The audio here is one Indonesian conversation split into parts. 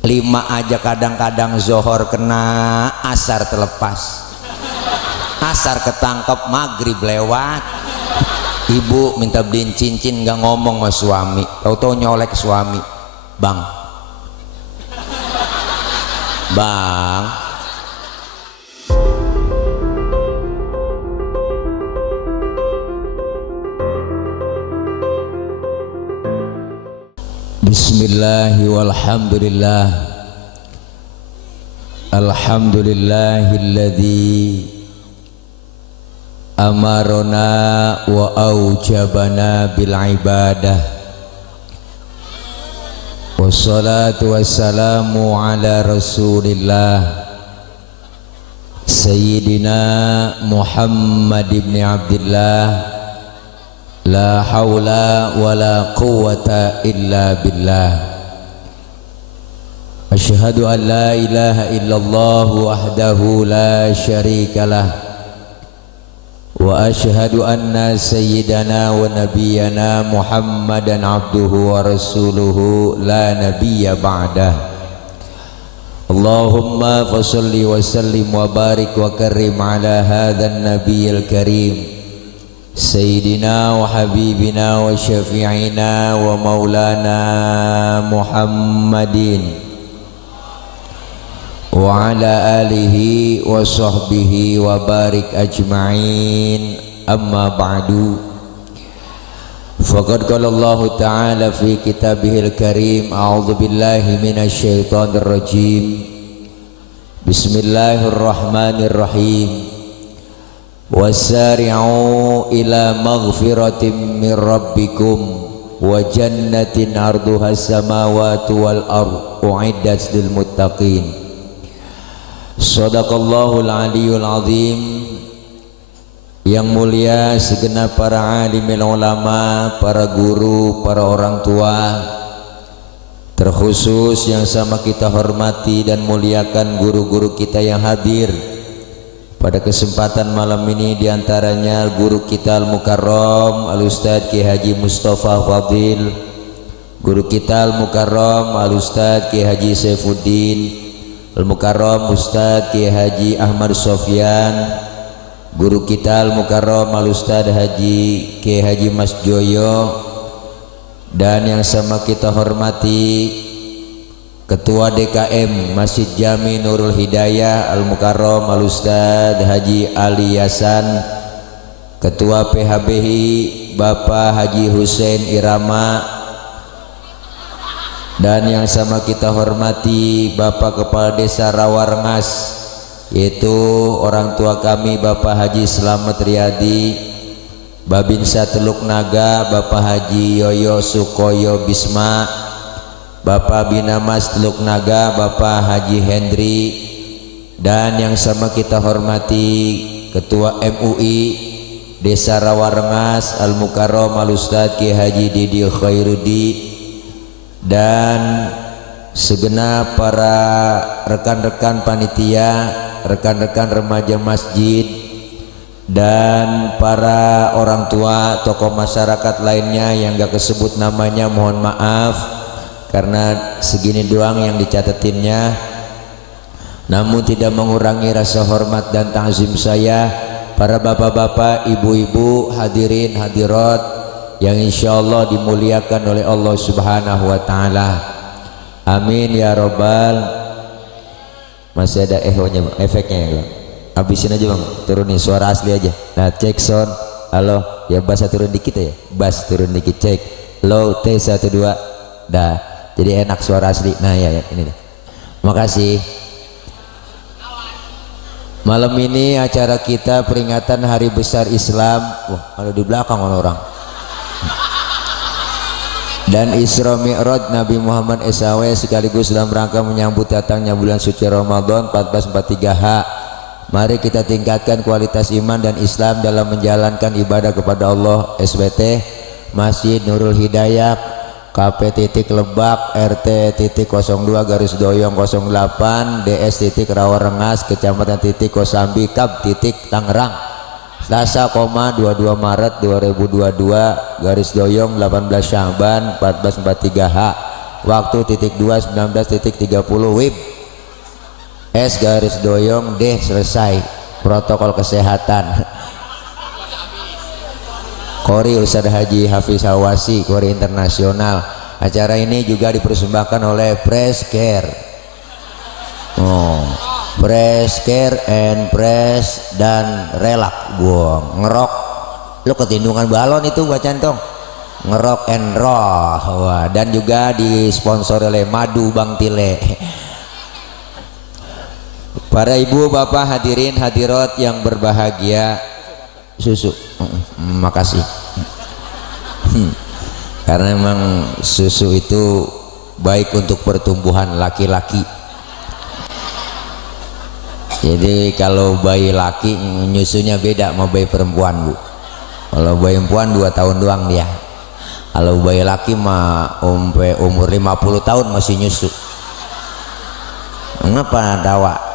5 aja kadang-kadang zohor kena, asar terlepas, asar ketangkep, maghrib lewat. Ibu minta beliin cincin nggak ngomong sama suami, tahu-tahu nyolek suami, bang Bismillahi walhamdulillah, alhamdulillahilladzi amarona wa aujabana bil ibadah, wassalatu wassalamu ala rasulillah sayyidina Muhammad ibn Abdillah, la hawla wa la quwwata illa billah. Asyhadu an la ilaha illallah wahdahu la syarikalah, wa asyhadu anna sayyidana wa nabiyyana Muhammadan abduhu wa rasuluhu la nabiyya ba'dah. Allahumma fasalli wa sallim wa barik wa karim ala hadzal nabiyil karim Sayyidina wa habibina wa syafi'ina wa maulana Muhammadin wa ala alihi wa sahbihi wa barik ajma'in, amma ba'du. Faqad qala Allah ta'ala fi kitabihil karim, a'udzu billahi minasy syaithanir rajim. Bismillahirrahmanirrahim. Wasari'u ila maghfiratin min rabbikum wa jannatin arduha samawati wal ardh u'iddat lil muttaqin. Shadaqallahul aliyul azim. Yang mulia segenap para alimil ulama, para guru, para orang tua, terkhusus yang sama kita hormati dan muliakan guru-guru kita yang hadir pada kesempatan malam ini, diantaranya guru kita Al-Mukarram Al-Ustadz Ki Haji Mustafa Fadil, guru kita Al-Mukarram Al-Ustadz Ki Haji Saifuddin, Al-Mukarram Ustadz Ki Haji Ahmad Sofyan, guru kita Al-Mukarram Al-Ustadz Haji Ki Haji Mas Joyo, dan yang sama kita hormati Ketua DKM Masjid Jami Nurul Hidayah Al-Mukarram Al-Ustadz Haji Ali Yasan, Ketua PHBI Bapak Haji Hussein Irama, dan yang sama kita hormati Bapak Kepala Desa Rawarengas, yaitu orang tua kami Bapak Haji Slamet Riyadi, Babinsa Teluk Naga Bapak Haji Yoyo Sukoyo Bisma, Bapak Binamas Teluk Naga Bapak Haji Hendri, dan yang sama kita hormati Ketua MUI Desa Rawarengas Al-Mukarram Al-Ustadz Ki Haji Didi Khairudi, dan segenap para rekan-rekan panitia, rekan-rekan remaja masjid, dan para orang tua, tokoh masyarakat lainnya yang gak kesebut namanya, mohon maaf karena segini doang yang dicatatinnya, namun tidak mengurangi rasa hormat dan ta'zim saya. Para bapak-bapak, ibu-ibu, hadirin hadirat yang insyaallah dimuliakan oleh Allah Subhanahu wa ta'ala, amin ya robbal. Masih ada efeknya ya bang, habisin aja bang, turunin suara asli aja. Nah cek sound, halo ya, bass turun dikit ya, bass turun dikit, cek low T1 2, dah jadi enak suara asli. Nah ya ini nih. Makasih. Malam ini acara kita peringatan Hari Besar Islam. Wah, ada di belakang orang. Dan Isra Mi'raj Nabi Muhammad SAW sekaligus dalam rangka menyambut datangnya bulan suci Ramadan 1443H. Mari kita tingkatkan kualitas iman dan Islam dalam menjalankan ibadah kepada Allah. SWT Masjid Nurul Hidayah KP titik Lebak RT titik 02 garis doyong 08 DS titik Rawarengas Kecamatan titik Kosambi Kab titik Tangerang, Selasa, 22 Maret 2022 garis doyong 18 Sya'ban 1443H. waktu -2 19.30 WIB S_doyong D selesai protokol kesehatan. Kori Ustadz Haji Hafiz Hawasi, Kori Internasional. Acara ini juga dipersembahkan oleh Press Care. Press Care and Press dan Relak buang ngerok. Lu ketindungan balon itu bacaan tong. Ngerok and roll. Wah, dan juga disponsori oleh Madu Bang Tile. Para ibu bapak hadirin hadirat yang berbahagia, susu makasih. Karena memang susu itu baik untuk pertumbuhan laki-laki. Jadi kalau bayi laki nyusunya beda sama bayi perempuan, Bu. Kalau bayi perempuan 2 tahun doang dia. Kalau bayi laki mah umur 50 tahun masih nyusu. Kenapa dawa?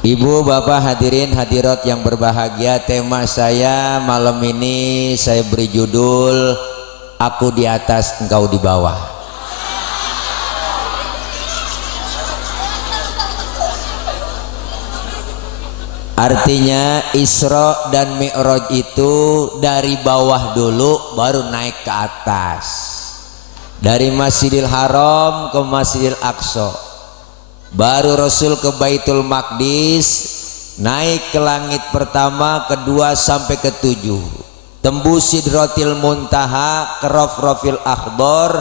Ibu bapak hadirin hadirat yang berbahagia, tema saya malam ini saya beri judul Aku di atas engkau di bawah. Artinya Isra dan Mi'raj itu dari bawah dulu baru naik ke atas. Dari Masjidil Haram ke Masjidil Aqsa. Baru Rasul ke Baitul Maqdis, naik ke langit pertama, kedua sampai ke-7, tembus Sidratil Muntaha, ke Rafrafil Akhdar,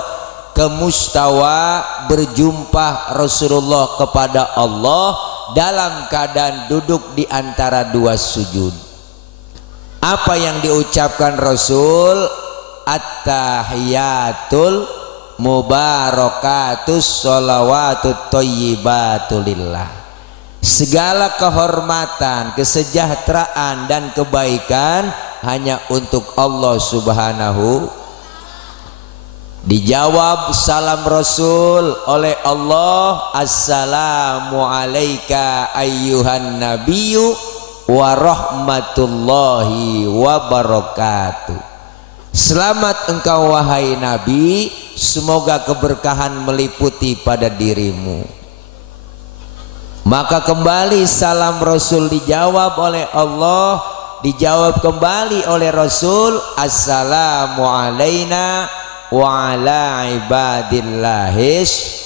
ke Mustawa, berjumpa Rasulullah kepada Allah dalam keadaan duduk di antara 2 sujud. Apa yang diucapkan Rasul? At-tahiyatul mubarakatus sholawatut thayyibatulillah. Segala kehormatan, kesejahteraan dan kebaikan hanya untuk Allah Subhanahu. Dijawab salam Rasul oleh Allah, assalamu alayka ayyuhan nabiyyu wa rahmatullahi wa barakatuh. Selamat engkau wahai Nabi, semoga keberkahan meliputi pada dirimu. Maka kembali salam Rasul dijawab oleh Allah, dijawab kembali oleh Rasul, assalamu alaina wa ala ibadillahis.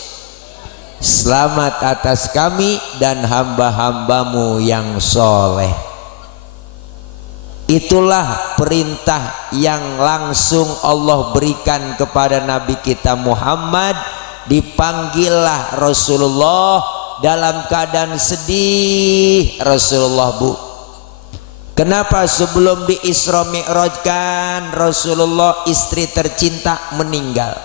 Selamat atas kami dan hamba-hambamu yang soleh. Itulah perintah yang langsung Allah berikan kepada Nabi kita Muhammad. Dipanggillah Rasulullah dalam keadaan sedih. Rasulullah, Bu, kenapa sebelum di Isra Mi'rajkan Rasulullah istri tercinta meninggal,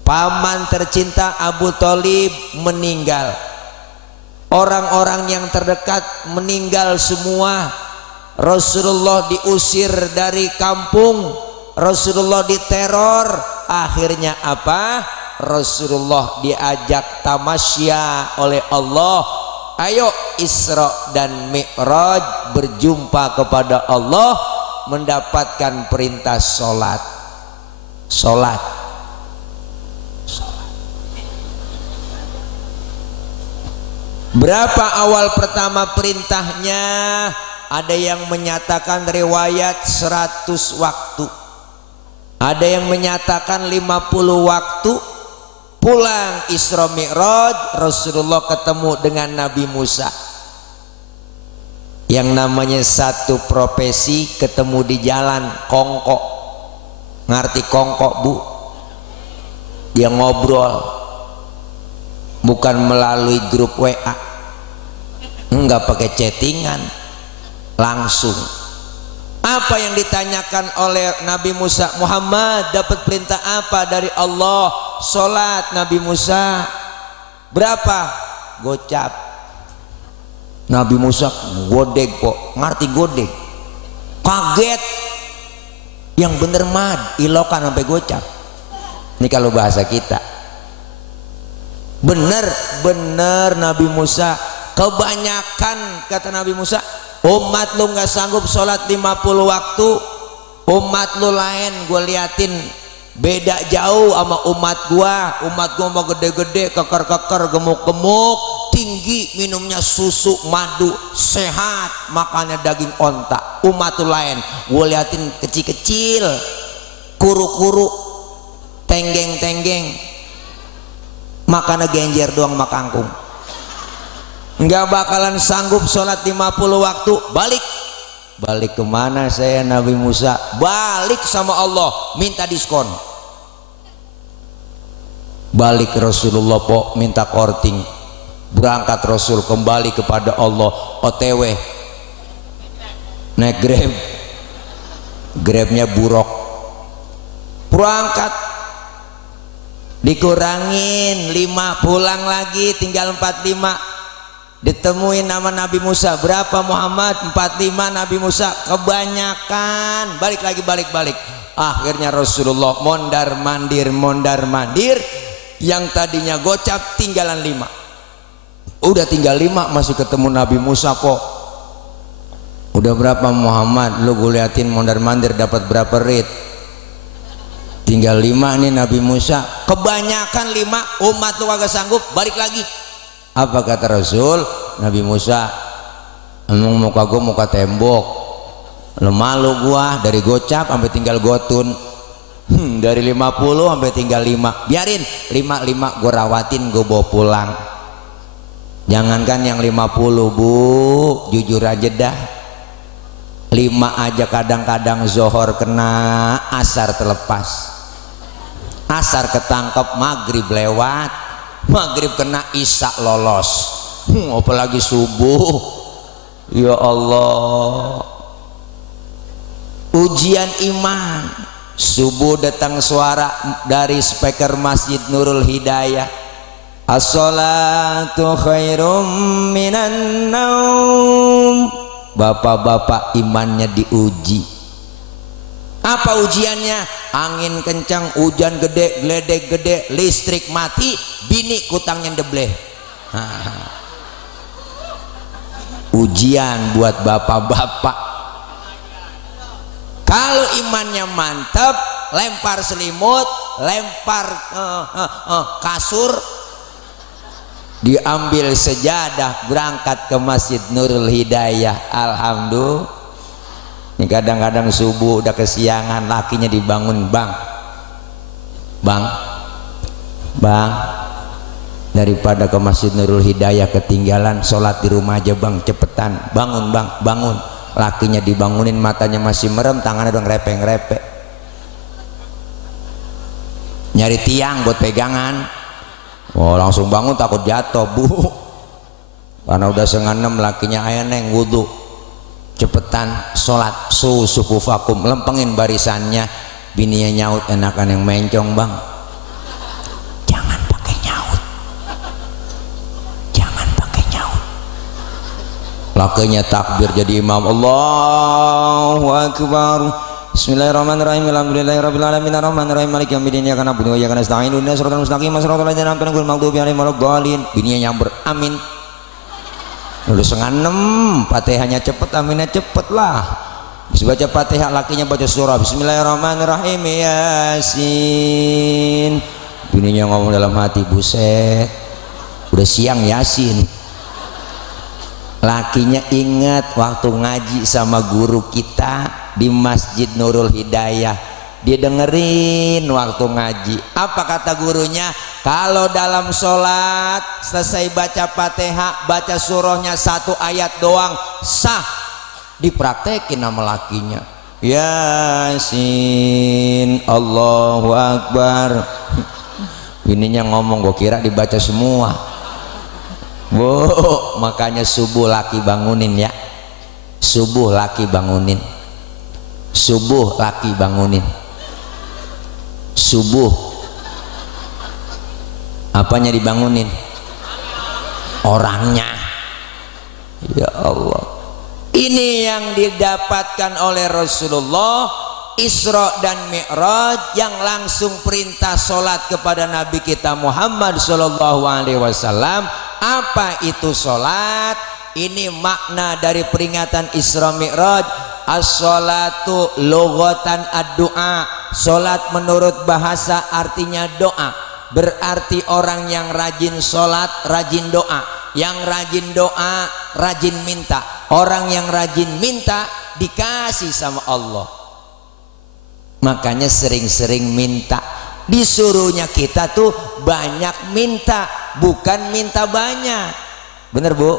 paman tercinta Abu Thalib meninggal, orang-orang yang terdekat meninggal semua. Rasulullah diusir dari kampung, Rasulullah diteror. Akhirnya apa? Rasulullah diajak tamasya oleh Allah. Ayo Isra dan Mi'raj, berjumpa kepada Allah, mendapatkan perintah sholat. Sholat. Berapa awal pertama perintahnya? Ada yang menyatakan riwayat 100 waktu, ada yang menyatakan 50 waktu. Pulang Isra Mi'raj, Rasulullah ketemu dengan Nabi Musa. Yang namanya satu profesi ketemu di jalan, kongko. Ngerti kongko, Bu? Dia ngobrol, bukan melalui grup WA, enggak pakai chattingan, langsung. Apa yang ditanyakan oleh Nabi Musa? Muhammad dapat perintah apa dari Allah? Sholat. Nabi Musa, berapa? Gocap. Nabi Musa godeg kok. Ngerti godeg? Kaget. Yang bener mad, ilokan sampai gocap. Ini kalau bahasa kita. Bener Nabi Musa. Kebanyakan, kata Nabi Musa, umat lu nggak sanggup sholat 50 waktu. Umat lu lain gue liatin beda jauh sama umat gua mau gede-gede, keker-keker, gemuk-gemuk, tinggi, minumnya susu, madu, sehat, makannya daging onta. Umat tuh lain, gua liatin kecil-kecil, kuru-kuru, tenggeng-tenggeng, makannya genjer doang sama kangkung. Nggak bakalan sanggup sholat 50 waktu. Balik kemana saya Nabi Musa? Balik sama Allah, minta diskon. Balik ke Rasulullah po, minta korting. Berangkat Rasul kembali kepada Allah, OTW naik Grabnya buruk, berangkat dikurangin 5, pulang lagi tinggal 45. Ditemuin nama Nabi Musa, berapa Muhammad? 45. Nabi Musa, kebanyakan. Balik lagi, balik. Akhirnya Rasulullah mondar mandir, yang tadinya gocap tinggalan 5. Udah tinggal 5, masih ketemu Nabi Musa kok. Udah berapa Muhammad? Lu gue liatin mondar mandir dapat berapa rit? Tinggal 5 nih Nabi Musa. Kebanyakan 5, umat lu kagak sanggup, balik lagi. Apa kata Rasul? Nabi Musa, emang muka gua muka tembok, lu malu gua dari gocap sampai tinggal gotun. Dari 50 sampai tinggal 5. Biarin 5 gua rawatin, gua bawa pulang. Jangankan yang 50 bu, jujur aja dah, 5 aja kadang-kadang zohor kena, asar terlepas, asar ketangkep, maghrib lewat, maghrib kena, isya lolos, apalagi subuh. Ya Allah, ujian iman. Subuh datang suara dari speaker Masjid Nurul Hidayah, as-salatu khairum minan naum. Bapak-bapak imannya diuji. Apa ujiannya? Angin kencang, hujan gede, geledek gede, listrik mati, bini kutangnya debleh. Ujian buat bapak-bapak. Kalau imannya mantap, lempar selimut, lempar kasur, diambil sejadah, berangkat ke Masjid Nurul Hidayah. Alhamdulillah. Ini kadang-kadang subuh udah kesiangan, lakinya dibangun, bang, daripada ke Masjid Nurul Hidayah ketinggalan, sholat di rumah aja bang, cepetan, bangun bang, bangun. Lakinya dibangunin, matanya masih merem, tangannya udah ngerepek-ngerepek, nyari tiang buat pegangan. Oh langsung bangun, takut jatuh bu, karena udah 5:30. lakinya, ayo neng wudhu, cepetan sholat, suku vakum, lempengin barisannya. Bininya nyaut, enakan yang mencong bang, jangan pakai nyaut, jangan pakai nyaut. Lakinya takbir jadi imam, Allahu Akbar, Bismillahirrahmanirrahim, alhamdulillahirabbil alamin, arrahmanirrahim, maliki yaumiddin, iyyaka na'budu wa iyyaka nasta'in, ihdinas siratal mustaqim, siratal ladzina an'amta 'alaihim ghairil maghdubi 'alaihim waladdallin. Bininya nyamber, amin. Lalu 5:30, Fatihahnya cepet, aminnya cepet lah. Bisa baca Fatihah, lakinya baca surah Bismillahirrahmanirrahim, Yasin. Bininya ngomong dalam hati, buset, udah siang Yasin. Lakinya ingat waktu ngaji sama guru kita di Masjid Nurul Hidayah, dia dengerin waktu ngaji. Apa kata gurunya? Kalau dalam sholat selesai baca Fatihah, baca surahnya 1 ayat doang, sah. Dipraktekin sama lakinya, Yasin, Allahu Akbar. Bininya ngomong, gue kira dibaca semua. Wow, makanya subuh laki bangunin ya, subuh laki bangunin, subuh laki bangunin, subuh. Apanya dibangunin? Orangnya. Ya Allah, ini yang didapatkan oleh Rasulullah Isra dan Mi'raj, yang langsung perintah sholat kepada Nabi kita Muhammad Sallallahu Alaihi Wasallam. Apa itu sholat? Ini makna dari peringatan Isra Mi'raj. As-sholatu lughatan ad-du'a. Sholat menurut bahasa artinya doa, berarti orang yang rajin sholat rajin doa, yang rajin doa rajin minta, orang yang rajin minta dikasih sama Allah. Makanya sering-sering minta. Disuruhnya kita tuh banyak minta, bukan minta banyak. Bener Bu?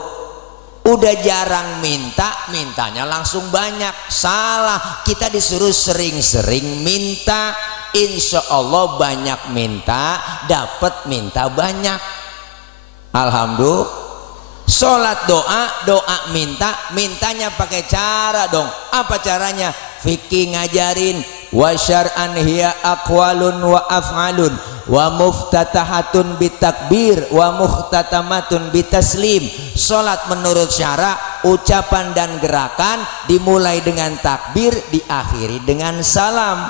Udah jarang minta, mintanya langsung banyak. Salah. Kita disuruh sering-sering minta. Insya Allah banyak minta, dapat minta banyak. Alhamdulillah. Sholat doa, doa minta, mintanya pakai cara dong. Apa caranya? Fikih ngajarin, wa syar'an hiya aqwalun wa af'alun wa muftatahatun bitakbir wa muhtatamatun bitaslim. Sholat menurut syara, ucapan dan gerakan dimulai dengan takbir, diakhiri dengan salam.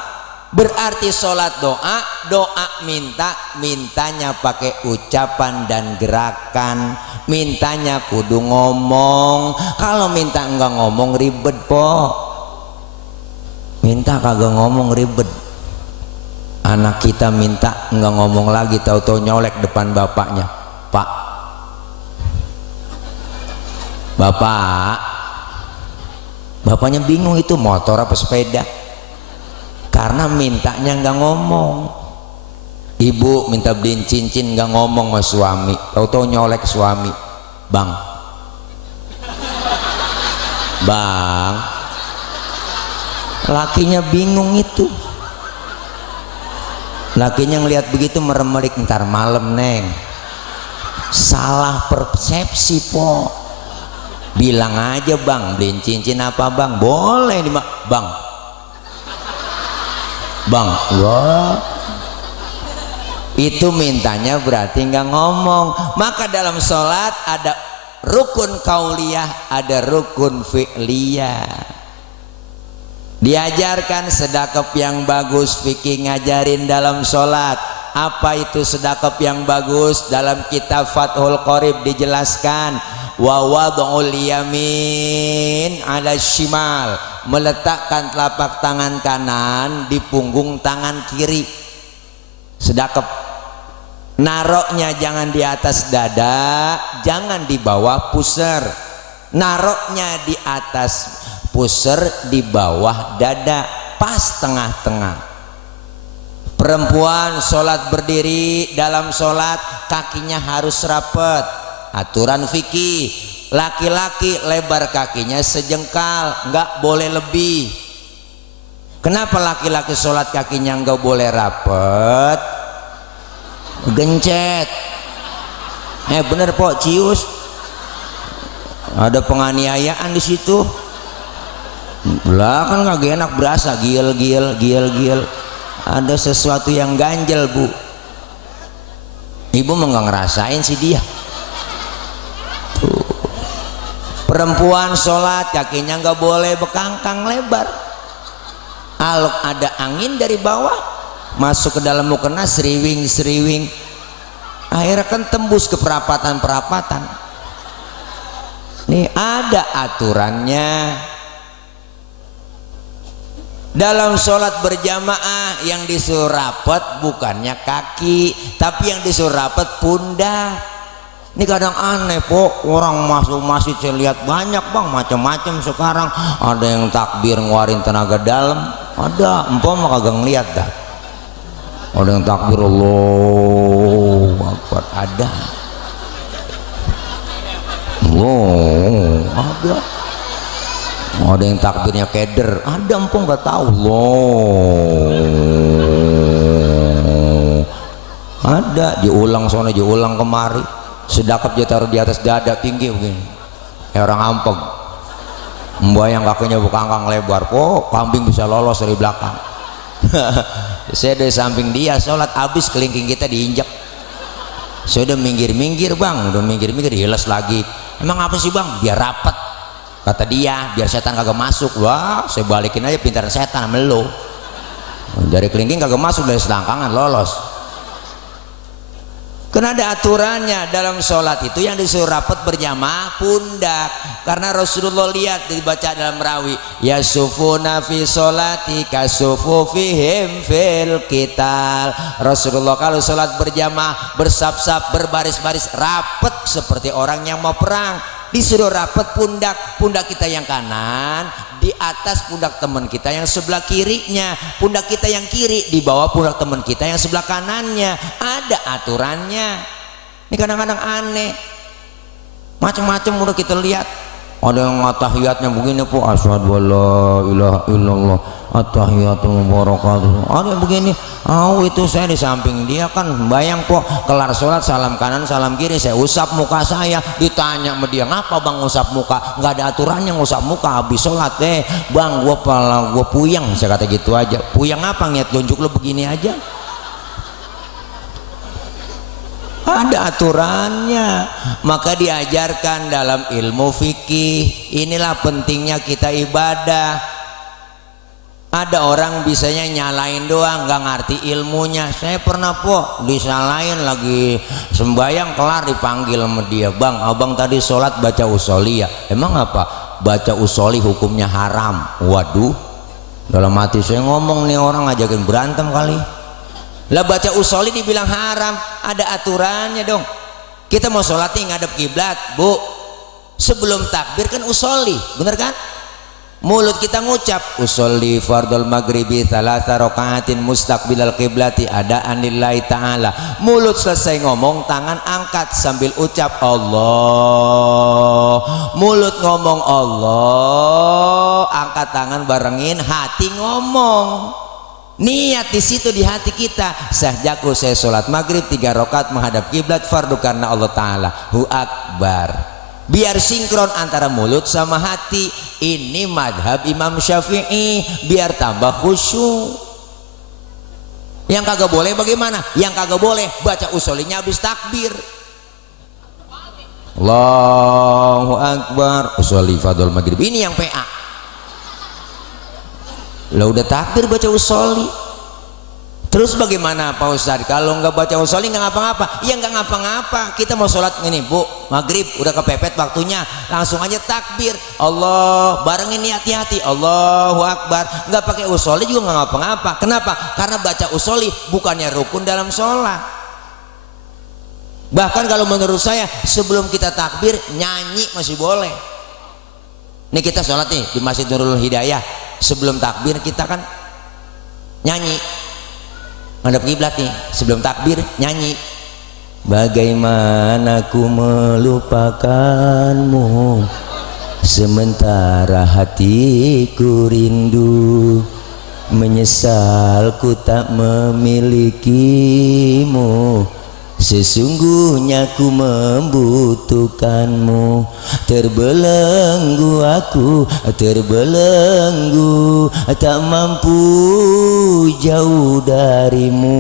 Berarti sholat doa, doa minta, mintanya pakai ucapan dan gerakan. Mintanya kudu ngomong. Kalau minta enggak ngomong ribet po. Minta kagak ngomong ribet. Anak kita minta enggak ngomong lagi, tahu-tahu nyolek depan bapaknya. Pak, bapak, bapaknya bingung itu motor apa sepeda. Karena mintanya nggak ngomong. Ibu minta beliin cincin nggak ngomong sama suami, tahu-tahu nyolek suami. Bang, bang, lakinya bingung itu. Lakinya ngelihat begitu meremelik, ntar malam neng. Salah persepsi po. Bilang aja bang, beliin cincin apa bang? Boleh nih bang. Bang, wah, itu mintanya berarti nggak ngomong. Maka dalam sholat ada rukun kauliyah, ada rukun fi'liyah. Diajarkan sedekap yang bagus, fikih ngajarin dalam sholat. Apa itu sedekap yang bagus? Dalam kitab Fathul Qorib dijelaskan, wa wad'ul yamin 'ala shimal, meletakkan telapak tangan kanan di punggung tangan kiri. Sedekap. Naroknya jangan di atas dada, jangan di bawah pusar. Naroknya di atas pusar, di bawah dada, pas tengah-tengah. Perempuan sholat berdiri, dalam sholat kakinya harus rapat. Aturan fikih. Laki-laki lebar kakinya sejengkal, nggak boleh lebih. Kenapa laki-laki sholat kakinya nggak boleh rapet? Gencet. Bener po, cius. Ada penganiayaan di situ. Lah kan nggak enak, berasa gil. Ada sesuatu yang ganjel bu. Ibu mau nggak ngerasain sih dia. Tuh. Perempuan sholat kakinya nggak boleh bekangkang lebar. Kalau ada angin dari bawah masuk ke dalam mukena, seriwing, akhirnya kan tembus ke perapatan. Nih ada aturannya. Dalam sholat berjamaah yang disuruh rapat bukannya kaki, tapi yang disuruh rapat pundak. Ini kadang aneh po, orang masuk masjid saya lihat banyak bang, macam-macam sekarang. Ada yang takbir ngeluarin tenaga dalam, ada empom mah kagak ngeliat dah. Ada yang takbir Allahu Akbar, ada. Ada. Ada yang takbirnya keder, ada empong nggak tahu loh. Ada diulang sono, diulang kemari. Sedekap dia taruh di atas dada tinggi begini, kayak orang ampeg. Mbak yang kakinya bekangkang lebar, po kambing bisa lolos dari belakang. Saya dari samping dia sholat habis, kelingking kita diinjak. Saya udah minggir bang, udah minggir hilas lagi. Emang apa sih bang? Biar rapat, kata dia, biar setan kagak masuk. Wah, saya balikin aja, pintaran setan sama lo. Dari kelingking kagak masuk, dari selangkangan lolos. Karena ada aturannya dalam sholat itu yang disuruh rapat berjamaah pundak. Karena Rasulullah lihat dibaca dalam rawi, yasufuna fi sholati kasufu fihim fil qital. Rasulullah kalau sholat berjamaah bersap-sap berbaris-baris rapat seperti orang yang mau perang. Disuruh rapat pundak kita yang kanan di atas pundak teman kita yang sebelah kirinya, pundak kita yang kiri di bawah pundak teman kita yang sebelah kanannya. Ada aturannya. Ini kadang-kadang aneh, macam-macam udah kita lihat. Ada yang tahiyatnya begini po, asyhadu alla ilaha illallah at-tahiyatu wabarakatuh. Ada yang begini, itu saya di samping dia kan bayang po, kelar sholat salam kanan salam kiri, saya usap muka saya. Ditanya sama dia, ngapa bang usap muka? Nggak ada aturannya ngusap muka habis sholat. Bang gua puyang, saya kata gitu aja. Puyang apa, niat lonjuk lo begini aja? Ada aturannya. Maka diajarkan dalam ilmu fikih. Inilah pentingnya kita ibadah. Ada orang bisanya nyalain doang, nggak ngerti ilmunya. Saya pernah po disalahin lagi sembayang kelar dipanggil sama dia, bang abang tadi sholat baca usolli ya. Emang apa? Baca usolli hukumnya haram. Waduh, dalam hati saya ngomong nih orang ngajakin berantem kali. Lah baca usolli dibilang haram, ada aturannya dong. Kita mau sholat nih ngadep kiblat, bu. Sebelum takbir kan usolli, bener kan? Mulut kita ngucap usolli fardul maghribi thalatha rakaatin mustaqbilal qiblati adaan lillahi ta'ala. Mulut selesai ngomong, tangan angkat sambil ucap Allah. Mulut ngomong Allah, angkat tangan barengin, hati ngomong. Niat di situ di hati kita, sahjaku saya sholat maghrib 3 rakaat menghadap kiblat fardu karena Allah Ta'ala, hu akbar. Biar sinkron antara mulut sama hati. Ini madhab Imam Syafi'i, biar tambah khusyuk. Yang kagak boleh bagaimana? Yang kagak boleh baca usollinya habis takbir. Allahu akbar, usolli fardul maghrib. Ini yang PA. Lah udah takbir baca usolli. Terus bagaimana Pak Ustadz? Kalau nggak baca usolli nggak ngapa-ngapa? Ya nggak ngapa-ngapa. Kita mau sholat ini bu, maghrib udah kepepet waktunya, langsung aja takbir Allah, barengin hati-hati Allahu akbar. Nggak pakai usolli juga nggak ngapa-ngapa. Kenapa? Karena baca usolli bukannya rukun dalam sholat. Bahkan kalau menurut saya sebelum kita takbir nyanyi masih boleh. Ini kita sholat nih di Masjid Nurul Hidayah, sebelum takbir kita kan nyanyi menghadap kiblat nih, sebelum takbir nyanyi. Bagaimana ku melupakanmu sementara hatiku rindu, menyesal ku tak memilikimu. Sesungguhnya ku membutuhkanmu. Terbelenggu aku, terbelenggu, tak mampu jauh darimu.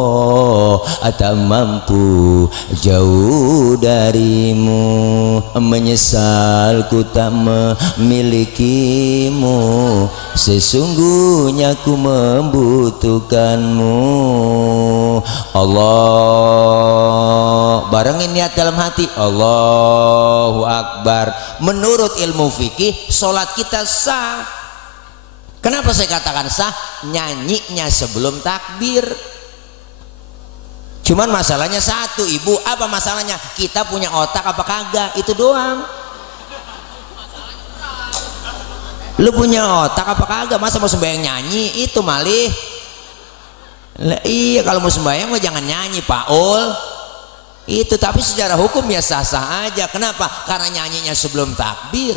Oh, tak mampu jauh darimu. Menyesal ku tak memilikimu. Sesungguhnya ku membutuhkanmu. Allah, barengin niat dalam hati Allahu akbar. Menurut ilmu fikih sholat kita sah. Kenapa saya katakan sah? Nyanyinya sebelum takbir. Cuman masalahnya satu, ibu, apa masalahnya? Kita punya otak apa kagak, itu doang. Lu punya otak apa kagak? Masa mau sembahyang nyanyi? Itu malih. Lah, iya, kalau mau sembahyang mah jangan nyanyi Pak Ul. Itu tapi secara hukum ya sah-sah aja. Kenapa? Karena nyanyinya sebelum takbir.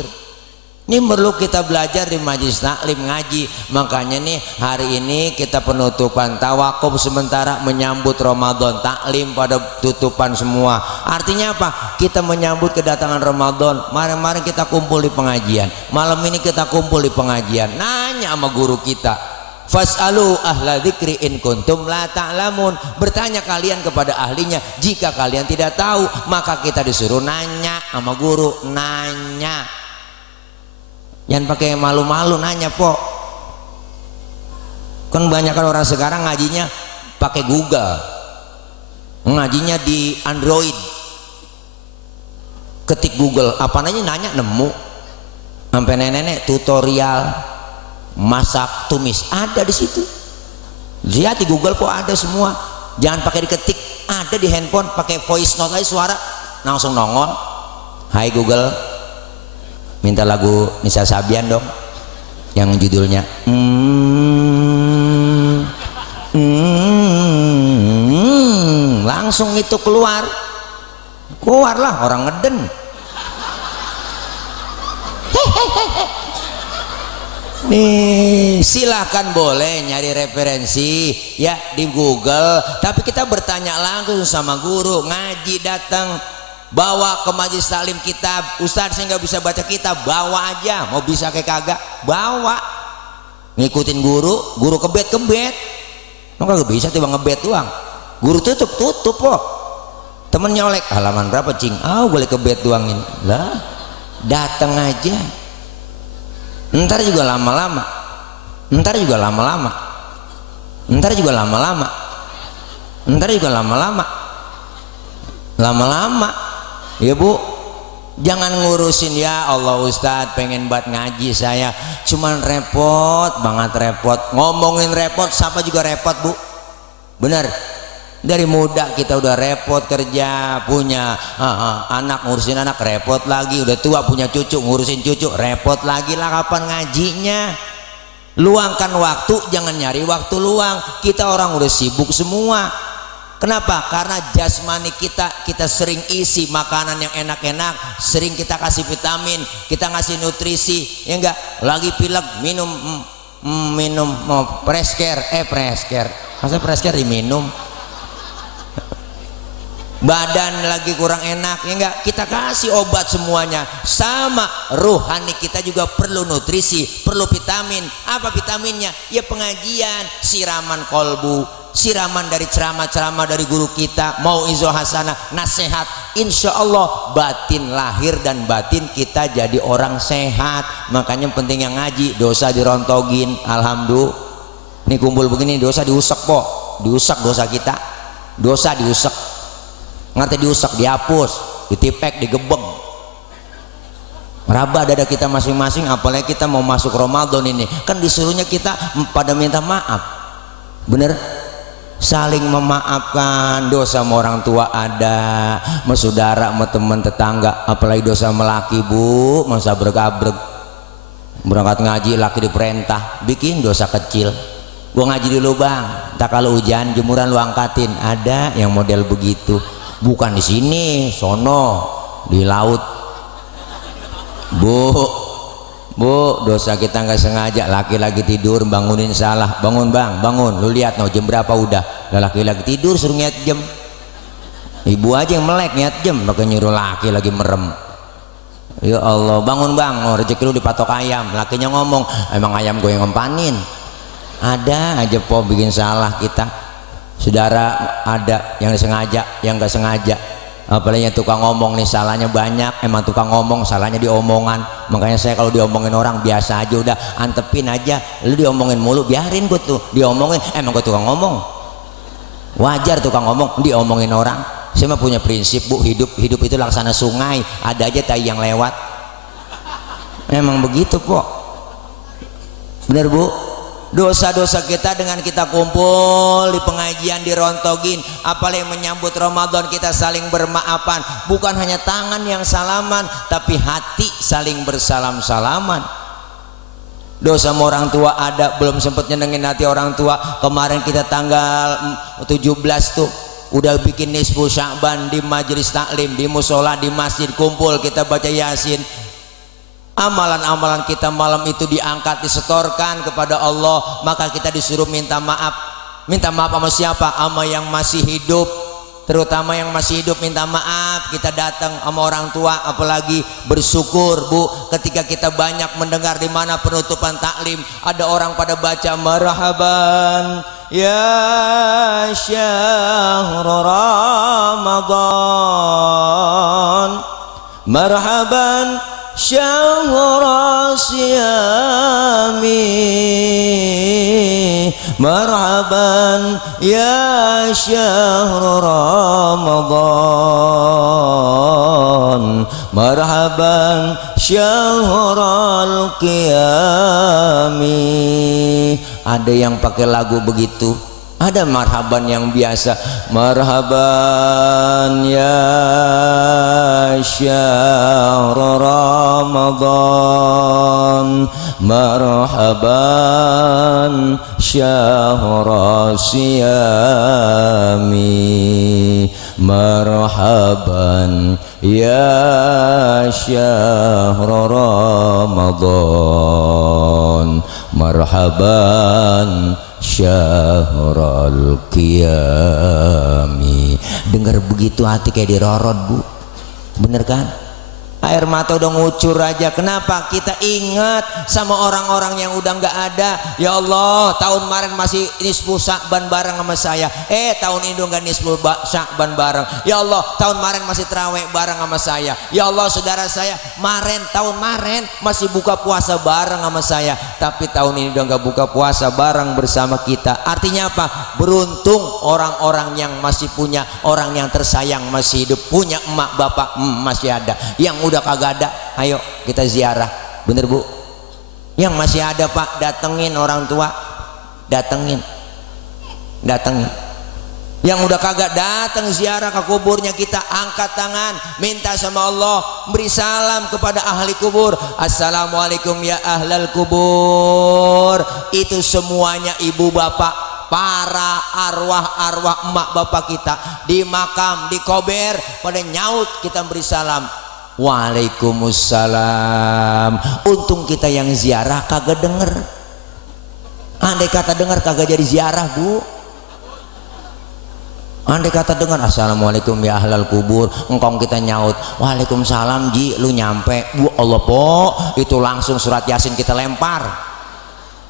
Ini perlu kita belajar di majelis taklim ngaji. Makanya nih hari ini kita penutupan tawakuf sementara menyambut Ramadan, taklim pada tutupan semua. Artinya apa? Kita menyambut kedatangan Ramadan. Malam-malam kita kumpul di pengajian, malam ini kita kumpul di pengajian. Nanya sama guru kita, fas'alu ahla dzikri in kuntum la ta'lamun. Bertanya kalian kepada ahlinya jika kalian tidak tahu. Maka kita disuruh nanya sama guru, nanya. Jangan pakai malu-malu nanya po. Kan banyak kan orang sekarang ngajinya pakai Google. ngajinya di Android, ketik Google apa nanya nemu, sampai nenek tutorial masak tumis ada di situ. Lihat di Google kok ada semua, jangan pakai diketik, ada di handphone, pakai voice note aja, suara langsung nongol. Hai Google, minta lagu Nisa Sabian dong yang judulnya langsung itu keluarlah orang ngeden. Nih silahkan boleh nyari referensi ya di Google, tapi kita bertanya langsung sama guru. Ngaji datang bawa ke majelis taklim kitab, ustadz saya nggak bisa baca kitab, bawa aja, mau bisa kayak kagak bawa, ngikutin guru kebet nggak bisa tiba ngebet doang, guru tutup kok, temen nyolek halaman berapa cing, boleh kebet doang ini lah, datang aja. Ntar juga lama-lama ya Bu, jangan ngurusin ya Allah Ustadz pengen buat ngaji saya, cuman repot ngomongin repot, siapa juga repot Bu, bener. Dari muda kita udah repot kerja, punya anak, ngurusin anak repot lagi, udah tua punya cucu, ngurusin cucu repot lagi lah, kapan ngajinya? Luangkan waktu, jangan nyari waktu luang. Kita orang udah sibuk semua. Kenapa? Karena jasmani kita sering isi makanan yang enak-enak, sering kita kasih vitamin, kita ngasih nutrisi, ya enggak? Lagi pilek minum Preskare, masa Preskare diminum? Badan lagi kurang enak, ya enggak, kita kasih obat semuanya. Sama rohani kita juga perlu nutrisi, perlu vitamin. Apa vitaminnya? Ya pengajian, siraman kolbu, siraman dari ceramah-ceramah dari guru kita, mau izo hasanah, nasihat. Insya Allah batin lahir dan batin kita jadi orang sehat. Makanya penting yang ngaji, dosa dirontogin. Alhamdulillah ini kumpul begini, dosa diusek po, diusek dosa kita, dosa diusek, ngerti, diusek, dihapus, ditipek, digebeg, meraba dada kita masing-masing. Apalagi kita mau masuk Ramadan ini, kan disuruhnya kita pada minta maaf, bener, saling memaafkan. Dosa sama orang tua ada, sama saudara, sama teman tetangga, apalagi dosa sama laki Bu, masa bergabreg berangkat ngaji laki diperintah bikin dosa kecil, gua ngaji dulu bang, tak kalau hujan jemuran lu angkatin, ada yang model begitu. Bukan di sini, sono di laut Bu, dosa kita nggak sengaja, laki-laki tidur bangunin salah, bangun bang, bangun, lu lihat no jam berapa udah, laki-laki tidur suruh niat jam, ibu aja yang melek niat jam, pakai nyuruh laki lagi merem. Ya Allah, bangun bang, rezeki lu dipatok ayam, lakinya ngomong emang ayam gue yang ngempanin. Ada aja po bikin salah kita. Saudara ada yang sengaja, yang nggak sengaja, apalagi yang tukang ngomong nih, salahnya banyak. Emang tukang ngomong salahnya diomongan. Makanya saya kalau diomongin orang biasa aja, udah antepin aja. Lu diomongin mulu, biarin gue tuh diomongin, emang gue tukang ngomong, wajar tukang ngomong diomongin orang. Saya mah punya prinsip Bu, hidup itu laksana sungai, ada aja tai yang lewat. Emang begitu kok, bener Bu. Dosa-dosa kita dengan kita kumpul di pengajian dirontogin, apalagi menyambut Ramadan kita saling bermaafan. Bukan hanya tangan yang salaman, tapi hati saling bersalam-salaman. Dosa sama orang tua ada, belum sempat nyenengin hati orang tua. Kemarin kita tanggal 17 tuh udah bikin nisfu Sya'ban di majelis taklim, di musola, di masjid, kumpul kita baca Yasin. Amalan-amalan kita malam itu diangkat, disetorkan kepada Allah. Maka kita disuruh minta maaf. Minta maaf sama siapa? Sama yang masih hidup, terutama yang masih hidup minta maaf. Kita datang sama orang tua, apalagi bersyukur Bu, ketika kita banyak mendengar di mana penutupan taklim ada orang pada baca marhaban ya syahr Ramadan, marhaban syahr siyami marhaban ya syahr Ramadan, marhaban syahrul qiyami. Ada yang pakai lagu begitu, ada marhaban yang biasa, marhaban ya syahr Ramadan, marhaban syahr siyami, marhaban ya syahr Ramadan, marhaban syahrul qiyami. Dengar begitu hati kayak dirorot, Bu. Bener kan? Air mata udah ngucur aja. Kenapa? Kita ingat sama orang-orang yang udah nggak ada. Ya Allah, tahun kemarin masih nisfu Sya'ban bareng sama saya. Tahun ini udah nggak nisfu Sya'ban bareng. Ya Allah, tahun kemarin masih terawih bareng sama saya. Ya Allah, saudara saya tahun kemarin masih buka puasa bareng sama saya. Tapi tahun ini udah nggak buka puasa bareng bersama kita. Artinya apa? Beruntung orang-orang yang masih punya orang yang tersayang masih hidup, punya emak bapak masih ada. Yang udah kagak ada, ayo kita ziarah. Bener Bu? Yang masih ada Pak, datengin orang tua, datengin. Yang udah kagak datang ziarah ke kuburnya, kita angkat tangan, minta sama Allah, beri salam kepada ahli kubur. Assalamualaikum ya ahlal kubur. Itu semuanya ibu bapak, para arwah-arwah emak bapak kita di makam, di kober, pada nyaut, kita beri salam. Waalaikumsalam. Untung kita yang ziarah kagak denger. Andai kata denger kagak jadi ziarah, Bu. Andai kata dengar assalamualaikum ya ahlal kubur, engkau kita nyaut waalaikumsalam ji, lu nyampe. Bu Allah po, itu langsung surat yasin kita lempar,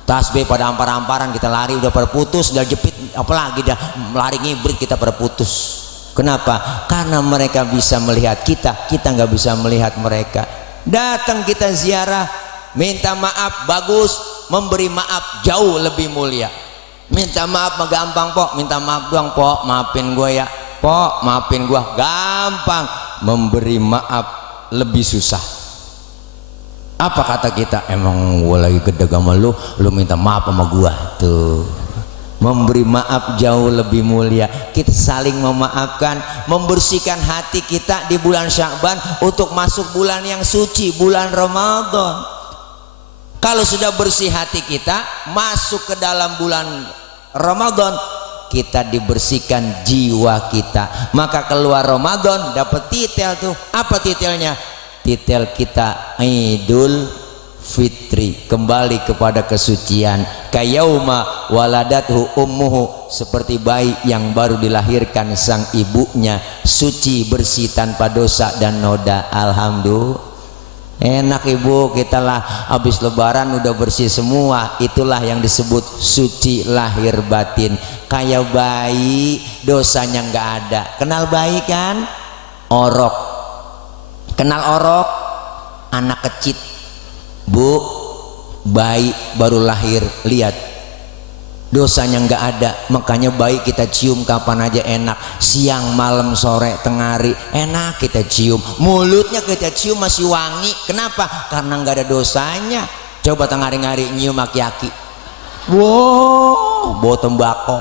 tasbih pada ampar-amparan, kita lari udah perputus, udah jepit, apalagi dah lari ngibrit kita perputus. Kenapa? Karena mereka bisa melihat kita, kita nggak bisa melihat mereka. Datang kita ziarah, minta maaf bagus, memberi maaf jauh lebih mulia. Minta maaf mah gampang Pok, minta maaf doang Pok, maafin gue ya Pok, maafin gue, gampang. Memberi maaf lebih susah. Apa kata kita? Emang gue lagi gede sama lu minta maaf sama gue tuh. Memberi maaf jauh lebih mulia. Kita saling memaafkan, membersihkan hati kita di bulan Sya'ban untuk masuk bulan yang suci, bulan Ramadan. Kalau sudah bersih hati kita, masuk ke dalam bulan Ramadan, kita dibersihkan jiwa kita. Maka keluar Ramadan dapat titel tuh. Apa titelnya? Titel kita Idul Fitri, kembali kepada kesucian. Kayauma waladathu ummuhu, seperti bayi yang baru dilahirkan sang ibunya, suci bersih tanpa dosa dan noda. Alhamdulillah, enak Ibu, kita lah habis lebaran udah bersih semua. Itulah yang disebut suci lahir batin. Kayak bayi, dosanya nggak ada. Kenal bayi kan? Orok. Kenal orok? Anak kecil. Bu, bayi baru lahir, lihat dosanya nggak ada. Makanya bayi kita cium kapan aja enak, siang malam sore tengah hari enak kita cium. Mulutnya kita cium masih wangi. Kenapa? Karena nggak ada dosanya. Coba tengah hari nyium aki-aki, wow, bau tembakau.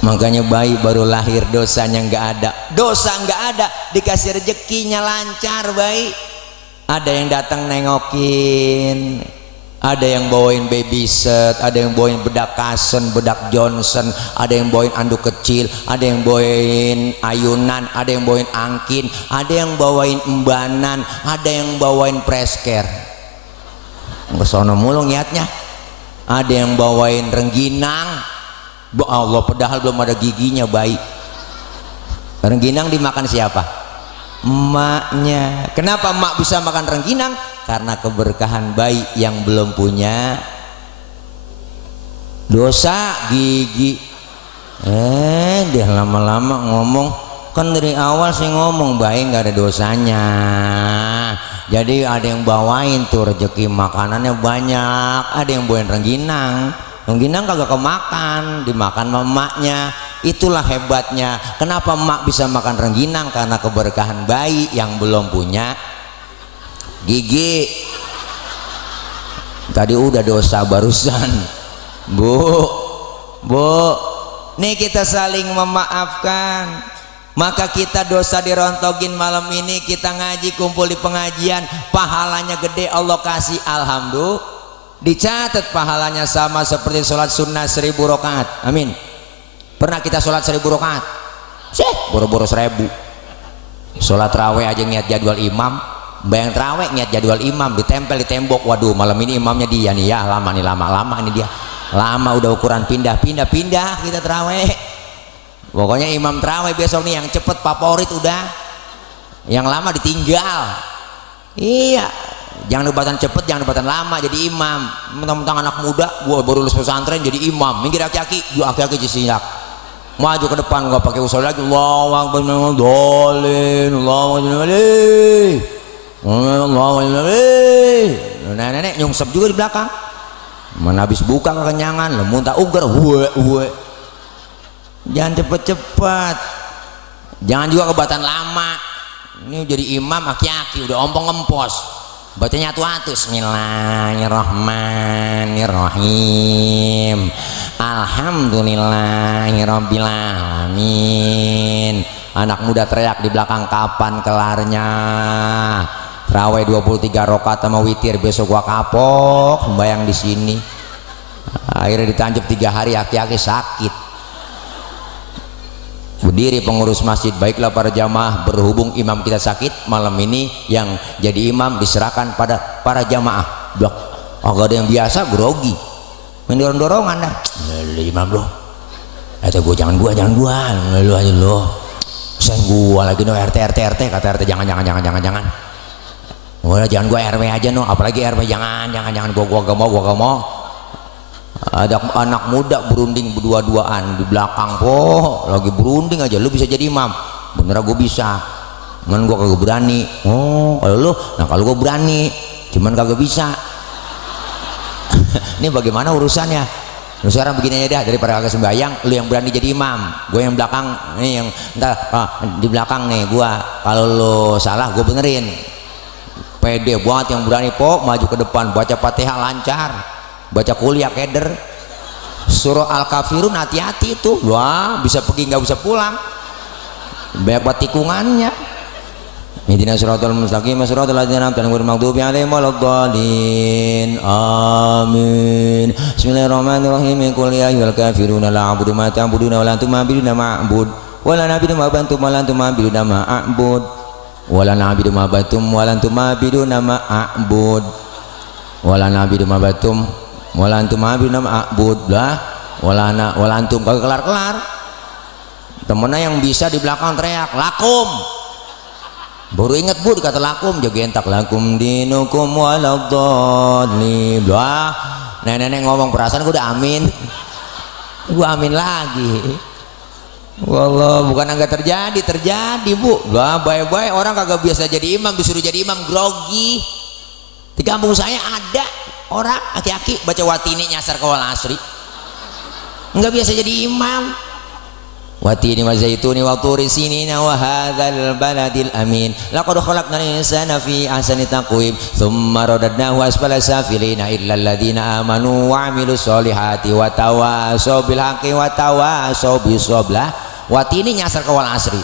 Makanya bayi baru lahir dosanya nggak ada. Dosa nggak ada, dikasih rezekinya lancar bayi. Ada yang datang nengokin, ada yang bawain baby set, ada yang bawain bedak Kasen, bedak Johnson, ada yang bawain anduk kecil, ada yang bawain ayunan, ada yang bawain angkin, ada yang bawain embanan, ada yang bawain presker. Kesono mulu niatnya. Ada yang bawain rengginang. Allah, padahal belum ada giginya bayi. Rengginang dimakan siapa? Emaknya. Kenapa emak bisa makan rengginang? Karena keberkahan bayi yang belum punya dosa gigi. Dia lama-lama ngomong Kan dari awal saya ngomong baik nggak ada dosanya. Jadi ada yang bawain tuh rezeki makanannya banyak, ada yang bawain rengginang. Rengginang kagak kemakan, dimakan emaknya. Itulah hebatnya. Kenapa emak bisa makan rengginang? Karena keberkahan bayi yang belum punya gigi. Tadi udah dosa barusan. Bu, nih kita saling memaafkan. Maka kita dosa dirontogin malam ini, kita ngaji kumpul di pengajian, pahalanya gede Allah kasih, alhamdulillah. Dicatat pahalanya sama seperti sholat sunnah 1000 rakaat. Amin. Pernah kita sholat 1000 rakaat? Boro-boro 1000. Sholat raweh aja niat jadwal imam, bayang raweh niat jadwal imam, ditempel di tembok. Waduh, malam ini imamnya dia nih ya, lama nih, lama ini dia. Lama udah ukuran pindah kita teraweh. Pokoknya imam terawih besok nih yang cepet favorit udah, yang lama ditinggal. Iya, jangan debatan cepet, jangan debatan lama jadi imam. Mentang-mentang anak muda, gua baru lulus pesantren jadi imam. Minggir aki-aki, gua aki-aki jisiak. Maju ke depan, gak pakai usul lagi. Allahu akbar, dolin, Allahu akbar, Allahu akbar. Nenek nyungsep juga di belakang. Mana habis buka kekenyangan, muntah ugar, uwe. Jangan cepet-cepet, jangan juga kebatan lama. Ini jadi imam aki-aki udah ompong ngempos, bacanya atu-atu. Bismillahirrahmanirrahim, alhamdulillahirabbil alamin. Anak muda teriak di belakang, kapan kelarnya? Raweh 23 rakaat sama witir, besok gua kapok bayang di sini. Akhirnya ditanjep 3 hari, aki-aki sakit. Berdiri pengurus masjid, baiklah para jamaah, berhubung imam kita sakit, malam ini yang jadi imam diserahkan pada para jamaah. Blok, agak ada yang biasa grogi, mendorong-dorongan dah. Imam lo, gua jangan gua, lu aja lo. Sen gua lagi no RT, kata RT jangan. Gua jangan gua RW aja no, apalagi RW jangan, gua gak mau. Ada anak muda berunding berdua-duaan di belakang, lagi berunding aja, lu bisa jadi imam? Bener gue bisa, cuman gue kagak berani. Kalau lu, kalau gue berani, cuman kagak bisa. Ini bagaimana urusannya? Lu sekarang begini aja dah, daripada kagak sembahyang, lu yang berani jadi imam, gue yang belakang, nih yang di belakang nih gue. Kalau lu salah, gue benerin. Pede banget yang berani, maju ke depan, baca Fatihah lancar. Baca kuliah keder, surah Al-Kafirun hati-hati itu, wah bisa pergi nggak bisa pulang, banyak buat tikungannya. Ihdinas siratal mustaqim, siratal ladzina an'amta 'alaihim ghairil maghdubi 'alaihim waladdallin. Amin. Bismillahirrahmanirrahim. Qul ya ayyuhal kafiruna la a'budu ma ta'buduna wa la antum 'abiduna ma a'bud wa la na'budu ma antum wa la antum 'abiduna ma a'bud wa la na'budu ma antum wa la antum 'abiduna ma a'bud wa la na'budu ma antum wala antum abiduna ma'bud lah, wala antum kagak kelar-kelar. Temennya yang bisa di belakang teriak lakum, baru inget bud kata lakum, jaga entak lakum dinukum waladhdallin. Lah nenek ngomong perasaan gue udah amin, gue amin lagi. Wallah, bukan enggak terjadi bu. Lah baik-baik orang kagak biasa jadi imam disuruh jadi imam grogi. Di kampung saya ada orang aki-aki baca watini nyasar ke wal asri, nggak biasa jadi imam. Watini wa zaituni wa turi sinina wa hadzal baladil amin laqad khalaqnal insana fi ahsani taqwim thumma radadnahu asfala safilina illa alladziina amanu wa 'amilus solihati wa tawassaw bil haqqi wa tawassaw bis sabr. Watini nyasar ke wal asri.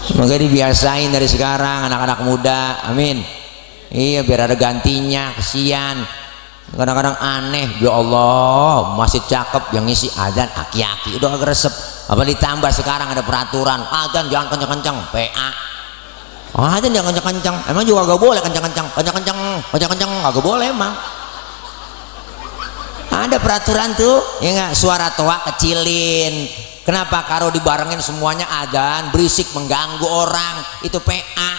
Semoga dibiasain dari sekarang anak-anak muda, amin. Iya, biar ada gantinya, kesian. Kadang-kadang aneh, ya Allah, masih cakep yang ngisi adzan aki-aki, udah agak resep. Apa ditambah sekarang ada peraturan, adzan jangan kenceng-kenceng, PA. Adzan jangan kenceng-kenceng, emang juga gak boleh kenceng-kenceng, gak boleh emang. Ada peraturan tuh, ya nggak, suara toa kecilin. Kenapa? Kalau dibarengin semuanya adzan berisik mengganggu orang, itu PA.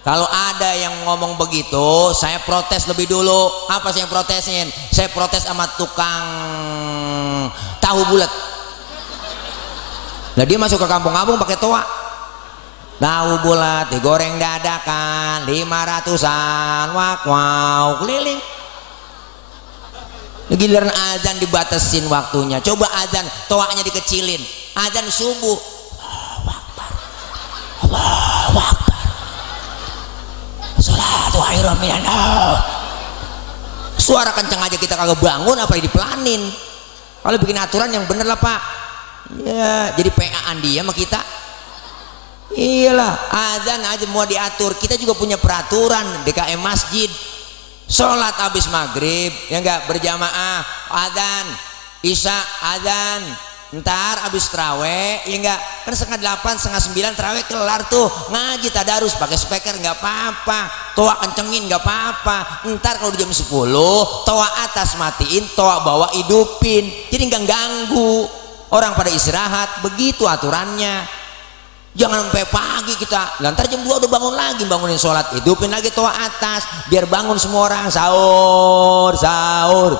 Kalau ada yang ngomong begitu, saya protes lebih dulu. Apa sih yang protesin? Saya protes sama tukang tahu bulat. Nah dia masuk ke kampung-kampung pakai toa. Tahu bulat digoreng dadakan 500-an, wow keliling. Giliran azan dibatasin waktunya. Coba azan toanya dikecilin. Azan subuh, Allahu Akbar, Allahu Akbar, sholatu khairum minan naum. Suara kenceng aja kita kagak bangun, apa yang dipelanin? Kalau bikin aturan yang bener lah Pak. Ya jadi PA-an dia sama kita. Iyalah, azan aja mau diatur. Kita juga punya peraturan DKM masjid. Sholat habis maghrib ya enggak berjamaah, azan isya, azan ntar habis terawih ya enggak, kan 7:30 7:30 terawih kelar tuh, ngaji tadarus pakai speaker nggak apa-apa, toa kencengin nggak apa-apa. Ntar kalau di jam 10 toa atas matiin, toa bawah hidupin, jadi nggak ganggu orang pada istirahat. Begitu aturannya. Jangan sampai pagi kita, lantar jam 2 udah bangun lagi, bangunin sholat, hidupin lagi toa atas biar bangun semua orang sahur, sahur,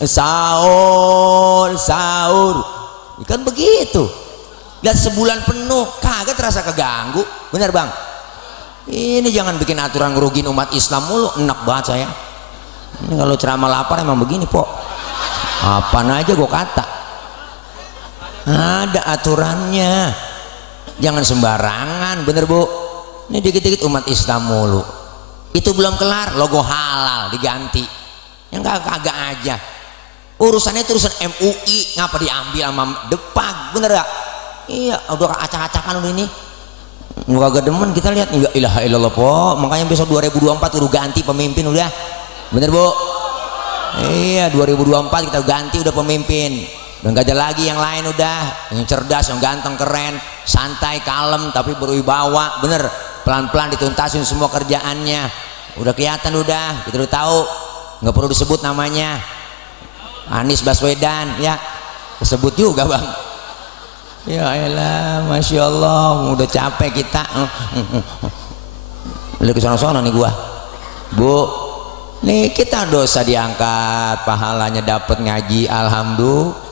sahur, sahur. Kan begitu. Lihat sebulan penuh kagak terasa keganggu, bener Bang? Ini jangan bikin aturan ngerugiin umat Islam mulu, enak banget saya. Ini kalau ceramah lapar emang begini Pok. Apaan aja gua kata. Ada aturannya. Jangan sembarangan, bener Bu. Ini dikit-dikit umat Islam mulu. Itu belum kelar, logo halal diganti. Yang kagak aja. Urusannya itu urusan MUI, ngapa diambil sama Depag, bener gak? Iya, udah acak-acakan udah ini. Kagak demen kita lihat, enggak ilaha illallah Po. Makanya besok 2024 udah ganti pemimpin udah. Bener Bu? Iya, 2024 kita ganti udah pemimpin. Udah gak ada lagi yang lain, udah yang cerdas, yang ganteng, keren, santai, kalem tapi berwibawa, bener. Pelan-pelan dituntasin semua kerjaannya, udah kelihatan, udah kita udah tahu, nggak perlu disebut namanya. Anies Baswedan ya disebut juga Bang. Ya elah, Masya Allah, udah capek kita. Lagi kesana-sana nih gua Bu. Nih kita dosa diangkat, pahalanya dapat ngaji, alhamdulillah.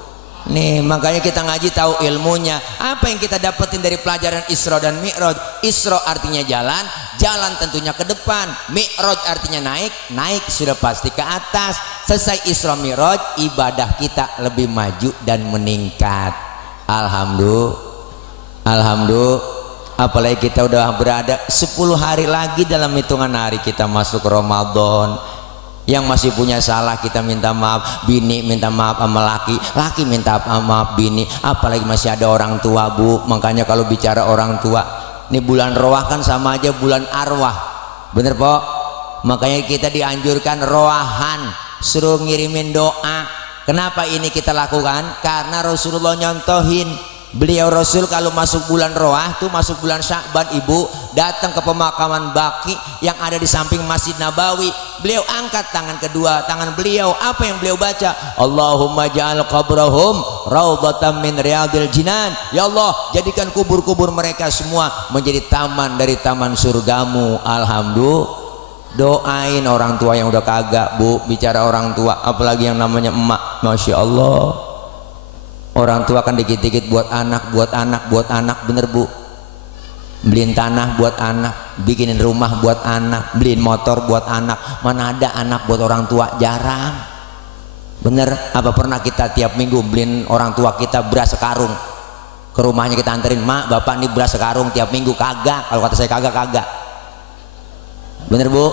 Nih makanya kita ngaji tahu ilmunya. Apa yang kita dapetin dari pelajaran Isra dan Mi'raj? Isra artinya jalan, jalan tentunya ke depan. Mi'raj artinya naik, naik sudah pasti ke atas. Selesai Isra Mi'raj, ibadah kita lebih maju dan meningkat. Alhamdulillah, alhamdulillah. Apalagi kita udah berada 10 hari lagi dalam hitungan hari kita masuk Ramadan. Yang masih punya salah kita minta maaf, bini minta maaf sama laki, laki minta maaf bini, apalagi masih ada orang tua Bu. Makanya kalau bicara orang tua, ini bulan roah kan sama aja bulan arwah, bener Pok? Makanya kita dianjurkan roahan, suruh ngirimin doa. Kenapa ini kita lakukan? Karena Rasulullah nyontohin. Beliau Rasul kalau masuk bulan roah tuh, masuk bulan Sya'ban Ibu, datang ke pemakaman Baqi yang ada di samping Masjid Nabawi. Beliau angkat tangan kedua, tangan beliau, apa yang beliau baca? Allahumma ja'al qabrahum raudhatan min riyadil jinan. Ya Allah, jadikan kubur-kubur mereka semua menjadi taman dari taman surgamu. Alhamdulillah. Doain orang tua yang udah kagak Bu. Bicara orang tua, apalagi yang namanya emak, Masya Allah. Orang tua kan dikit-dikit buat anak, buat anak, buat anak, bener Bu. Beliin tanah buat anak, bikinin rumah buat anak, beliin motor buat anak. Mana ada anak buat orang tua? Jarang. Bener. Apa pernah kita tiap minggu beliin orang tua kita beras sekarung, ke rumahnya kita anterin, Mak Bapak nih beras sekarung tiap minggu? Kagak. Kalau kata saya kagak. Bener Bu?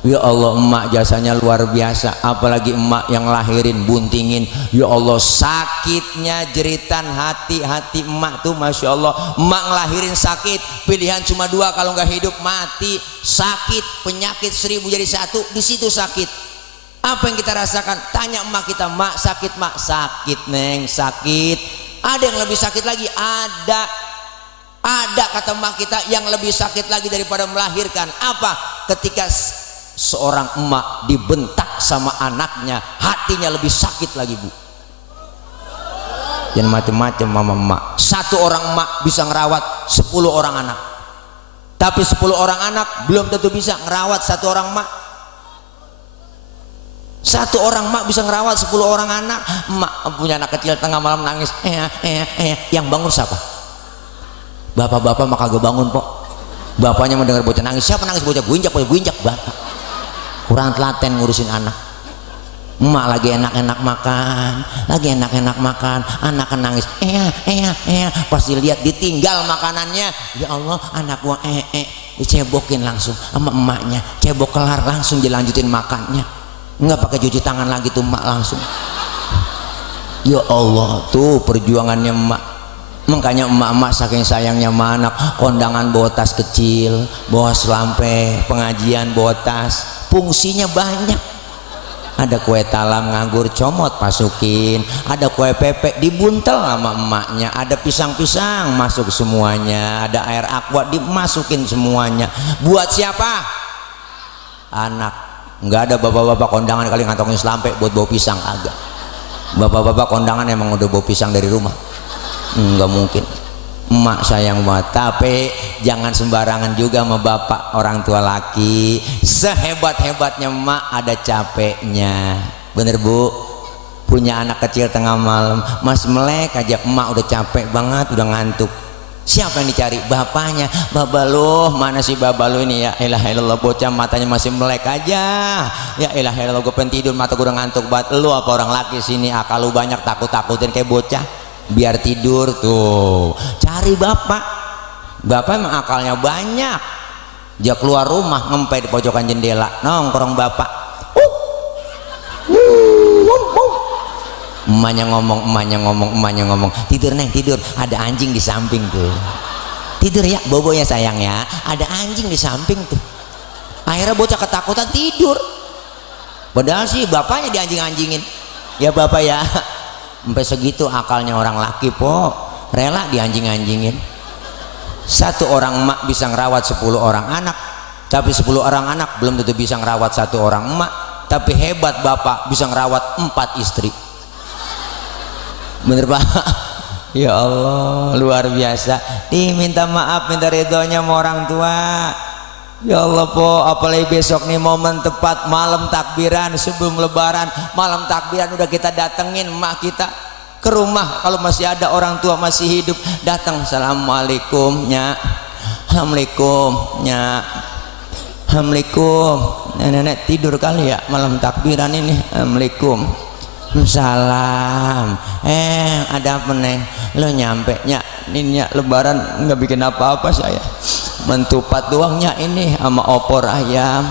Ya Allah, emak jasanya luar biasa. Apalagi emak yang lahirin, buntingin. Ya Allah, sakitnya jeritan hati emak tuh, Masya Allah. Emak ngelahirin sakit, pilihan cuma 2, kalau nggak hidup mati. Sakit, penyakit 1000 jadi 1, di situ sakit. Apa yang kita rasakan? Tanya emak kita, Mak sakit? Mak sakit Neng, sakit. Ada yang lebih sakit lagi? Ada kata emak kita yang lebih sakit lagi daripada melahirkan. Apa? Ketika seorang emak dibentak sama anaknya, hatinya lebih sakit lagi Bu. Jangan macem-macem mama emak. Satu orang emak bisa ngerawat 10 orang anak, tapi 10 orang anak belum tentu bisa ngerawat satu orang emak. Satu orang mak bisa ngerawat 10 orang anak. Mak punya anak kecil tengah malam nangis, yang bangun siapa? Bapak-bapak mah kagak bangun pok. Bapaknya mendengar bocah nangis, siapa nangis? Bocah gue injak bapak. Kurang telaten ngurusin anak. Emak lagi enak-enak makan, anak nangis, pasti lihat ditinggal makanannya. Ya Allah, anak gua dicebokin langsung sama emaknya, cebok kelar langsung dilanjutin makannya, nggak pakai cuci tangan lagi tuh emak langsung. Ya Allah, tuh perjuangannya emak. Makanya emak-emak saking sayangnya sama anak, kondangan bawa tas kecil, bawa selampe, pengajian bawa tas, fungsinya banyak. Ada kue talam nganggur comot masukin, ada kue pepek dibuntel sama emaknya, ada pisang-pisang masuk semuanya, ada air aqua dimasukin semuanya. Buat siapa? Anak. Nggak ada bapak-bapak kondangan kali ngantongin selampe buat bawa pisang, agak. Bapak-bapak kondangan emang udah bawa pisang dari rumah, nggak mungkin. Emak sayang banget, tapi jangan sembarangan juga sama bapak orang tua laki. Sehebat-hebatnya emak ada capeknya, bener bu. Punya anak kecil tengah malam masih melek aja, emak udah capek banget, udah ngantuk. Siapa yang dicari? Bapaknya. Baba lo, mana sih baba lo ini? Ya elah elah, bocah matanya masih melek aja. Ya elah elah, gue pengen tidur, mata gue udah ngantuk banget. Lu apa orang laki sini akal lu banyak, takut-takutin kayak bocah biar tidur tuh. Cari bapak. Bapak emang akalnya banyak. Dia keluar rumah ngempet di pojokan jendela, nongkrong bapak. Emaknya ngomong, tidur neng, tidur, ada anjing di samping tuh. Tidur ya bobonya sayang ya, ada anjing di samping tuh. Akhirnya bocah ketakutan tidur, padahal sih bapaknya dianjing-anjingin. Ya bapak ya, sampai segitu akalnya orang laki po, rela dianjing-anjingin. Satu orang emak bisa ngerawat 10 orang anak, tapi 10 orang anak belum tentu bisa ngerawat satu orang emak. Tapi hebat bapak bisa ngerawat 4 istri. Bener pak? Ya Allah, luar biasa. Minta maaf, minta ridhonya sama orang tua. Ya Allah po, apalagi besok nih momen tepat malam takbiran sebelum lebaran. Malam takbiran udah kita datengin emak kita ke rumah. Kalau masih ada orang tua masih hidup, datang, assalamualaikum nya, assalamualaikum nya, assalamualaikum. Nenek tidur kali ya malam takbiran ini. Assalamualaikum. Salam. Ada apa neng? Lo nyampe nya, ini nya lebaran nggak bikin apa-apa saya, mentupat doangnya ini sama opor ayam.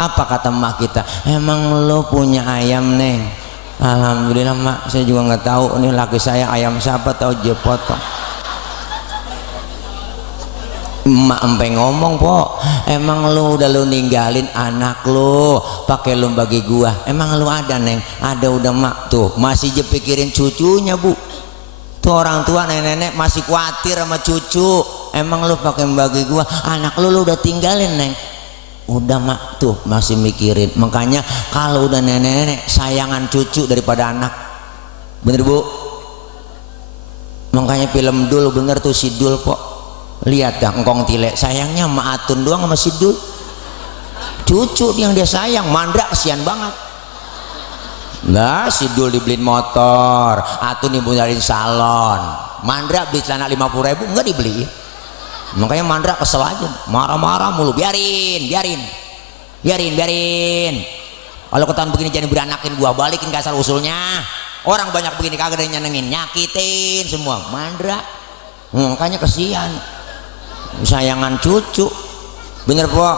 Apa kata mak kita? Emang lo punya ayam neng? Alhamdulillah mak, saya juga nggak tahu ini laki saya ayam siapa, tahu dia potong. Emak empe ngomong po, emang lu udah lu ninggalin anak lu pakai lu bagi gua, emang lu ada neng? Ada, udah mak. Tuh masih je pikirin cucunya bu. Tuh orang tua nenek-nenek masih khawatir sama cucu. Emang lu pakai bagi gua, anak lu udah tinggalin neng? Udah mak, tuh masih mikirin. Makanya kalau udah nenek-nenek sayangan cucu daripada anak, bener bu. Makanya film Dul bener tuh, si Dul po. Lihat dah engkong tilek sayangnya sama Atun doang sama si Dul. Cucu yang dia sayang, Mandra kesian banget. Nah si Dul dibeliin motor, Atun dibeliin salon, Mandra beli celana 50.000 enggak dibeliin. Makanya Mandra kesel aja, marah-marah mulu. Biarin. Kalau ketahuan begini jangan beranakin gua, balikin ke asal usulnya. Orang banyak begini kagak ada yang nyenengin, nyakitin semua. Mandra, makanya kesian, sayangan cucu, bener po.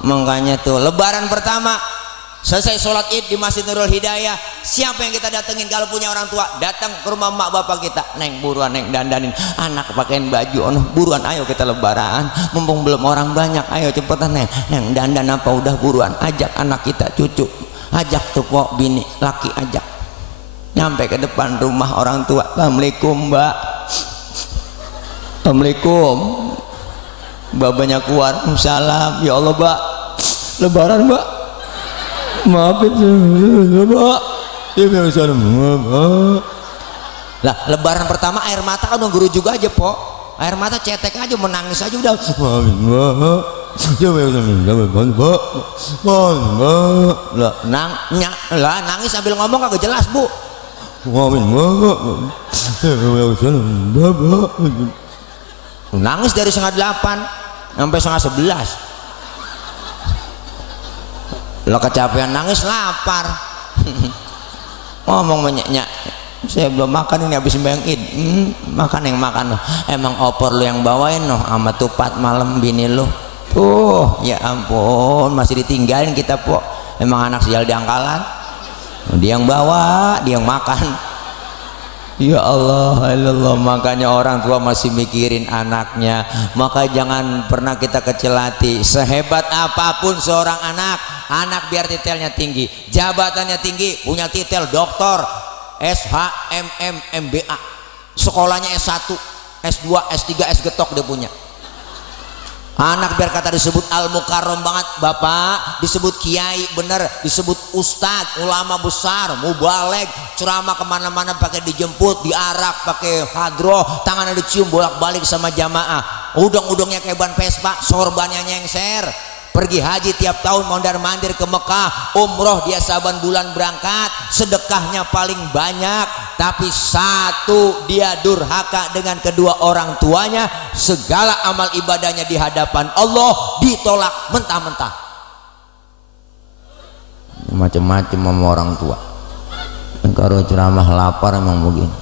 Makanya tuh lebaran pertama selesai sholat id di Masjid Nurul Hidayah, siapa yang kita datengin? Kalau punya orang tua datang ke rumah mak bapak kita, neng buruan neng dandanin anak, pakaiin baju, buruan ayo kita lebaran, mumpung belum orang banyak, ayo cepetan neng dandan apa, udah buruan ajak anak kita, cucu ajak tuh po, bini laki ajak. Nyampe ke depan rumah orang tua, assalamualaikum mbak, assalamualaikum. Babanya keluar, salam. Ya Allah mbak, lebaran mbak, maafin saya mbak. Ya biasa mbak. Lah lebaran pertama air mata kan nunggu juga aja po, air mata cetek aja, menangis aja udah, maafin mbak. Nangis sambil ngomong kagak jelas, Bu. Nangis dari 7:30 sampai 10:30. Lo kecapean nangis lapar. Ngomong banyak, saya belum makan ini habis sembahyang Id. Makan yang makan loh. Emang opor lo yang bawain loh sama tupat malam bini lo. Tuh, ya ampun, masih ditinggalin kita, Po. Emang anak sial diangkalan. Dia yang bawa, dia yang makan. Ya Allah, Allah, makanya orang tua masih mikirin anaknya. Maka jangan pernah kita kecil hati. Sehebat apapun seorang anak biar titelnya tinggi, jabatannya tinggi, punya titel doktor, SHMM, MBA, sekolahnya S1, S2, S3, S getok dia punya. Anak biar kata disebut al-mukarram banget, bapak, disebut kiai bener, disebut ustadz, ulama besar, mubaleg, ceramah kemana-mana pakai dijemput, diarak, pakai hadroh, tangannya dicium bolak-balik sama jamaah, udang-udangnya kayak ban Vespa, sorbannya nyengser, pergi haji tiap tahun mondar-mandir ke Mekah, umroh dia saban bulan berangkat, sedekahnya paling banyak, tapi satu dia durhaka dengan kedua orang tuanya, segala amal ibadahnya di hadapan Allah ditolak mentah-mentah. Macam-macam sama orang tua. Kalau ceramah lapar emang begini.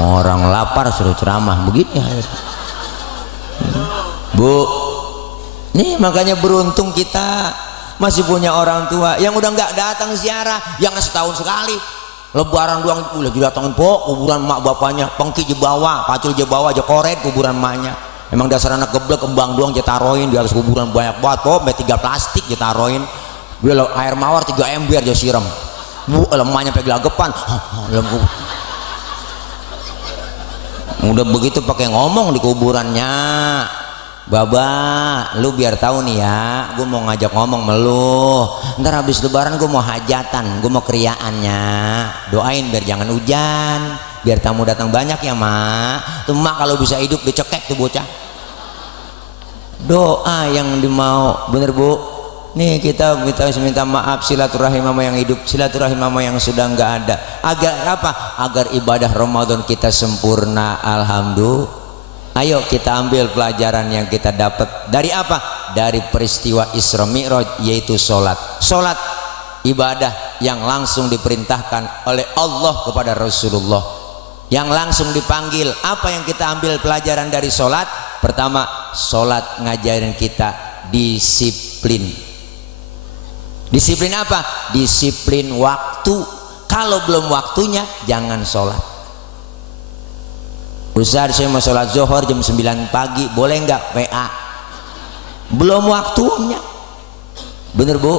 Orang lapar suruh ceramah begini. Bu, nih makanya beruntung kita masih punya orang tua yang udah nggak datang ziarah, yang setahun sekali. Lebaran doang udah didatangin, Po, kuburan mak bapaknya, pengki je bawa, pacul je bawa, je koret kuburan maknya. Emang dasar anak geblek, kembang doang je taruhin di atas kuburan banyak banget, Po, sampai 3 plastik je taruhin. Dia air mawar 3 ember je siram. Bu, lemahnya sampai gelagapan. Udah begitu pakai ngomong di kuburannya. Baba, lu biar tahu nih ya, gue mau ngajak ngomong melu. Ntar habis lebaran gue mau hajatan, gue mau kriaannya. Doain biar jangan hujan, biar tamu datang banyak ya, Mak. Tuh Mak kalau bisa hidup dicekek tuh bocah. Doa yang dimau, bener Bu. Nih kita minta maaf, silaturahim sama yang hidup, silaturahim sama yang sudah nggak ada. Agar apa? Agar ibadah Ramadan kita sempurna. Alhamdulillah. Ayo kita ambil pelajaran yang kita dapat dari apa? Dari peristiwa Isra Mi'raj, yaitu sholat. Sholat ibadah yang langsung diperintahkan oleh Allah kepada Rasulullah, yang langsung dipanggil. Apa yang kita ambil pelajaran dari sholat? Pertama, sholat ngajarin kita disiplin. Disiplin apa? Disiplin waktu. Kalau belum waktunya jangan sholat. Ustaz, saya mau sholat zuhur jam 9 pagi, boleh nggak PA? Belum waktunya. Bener Bu?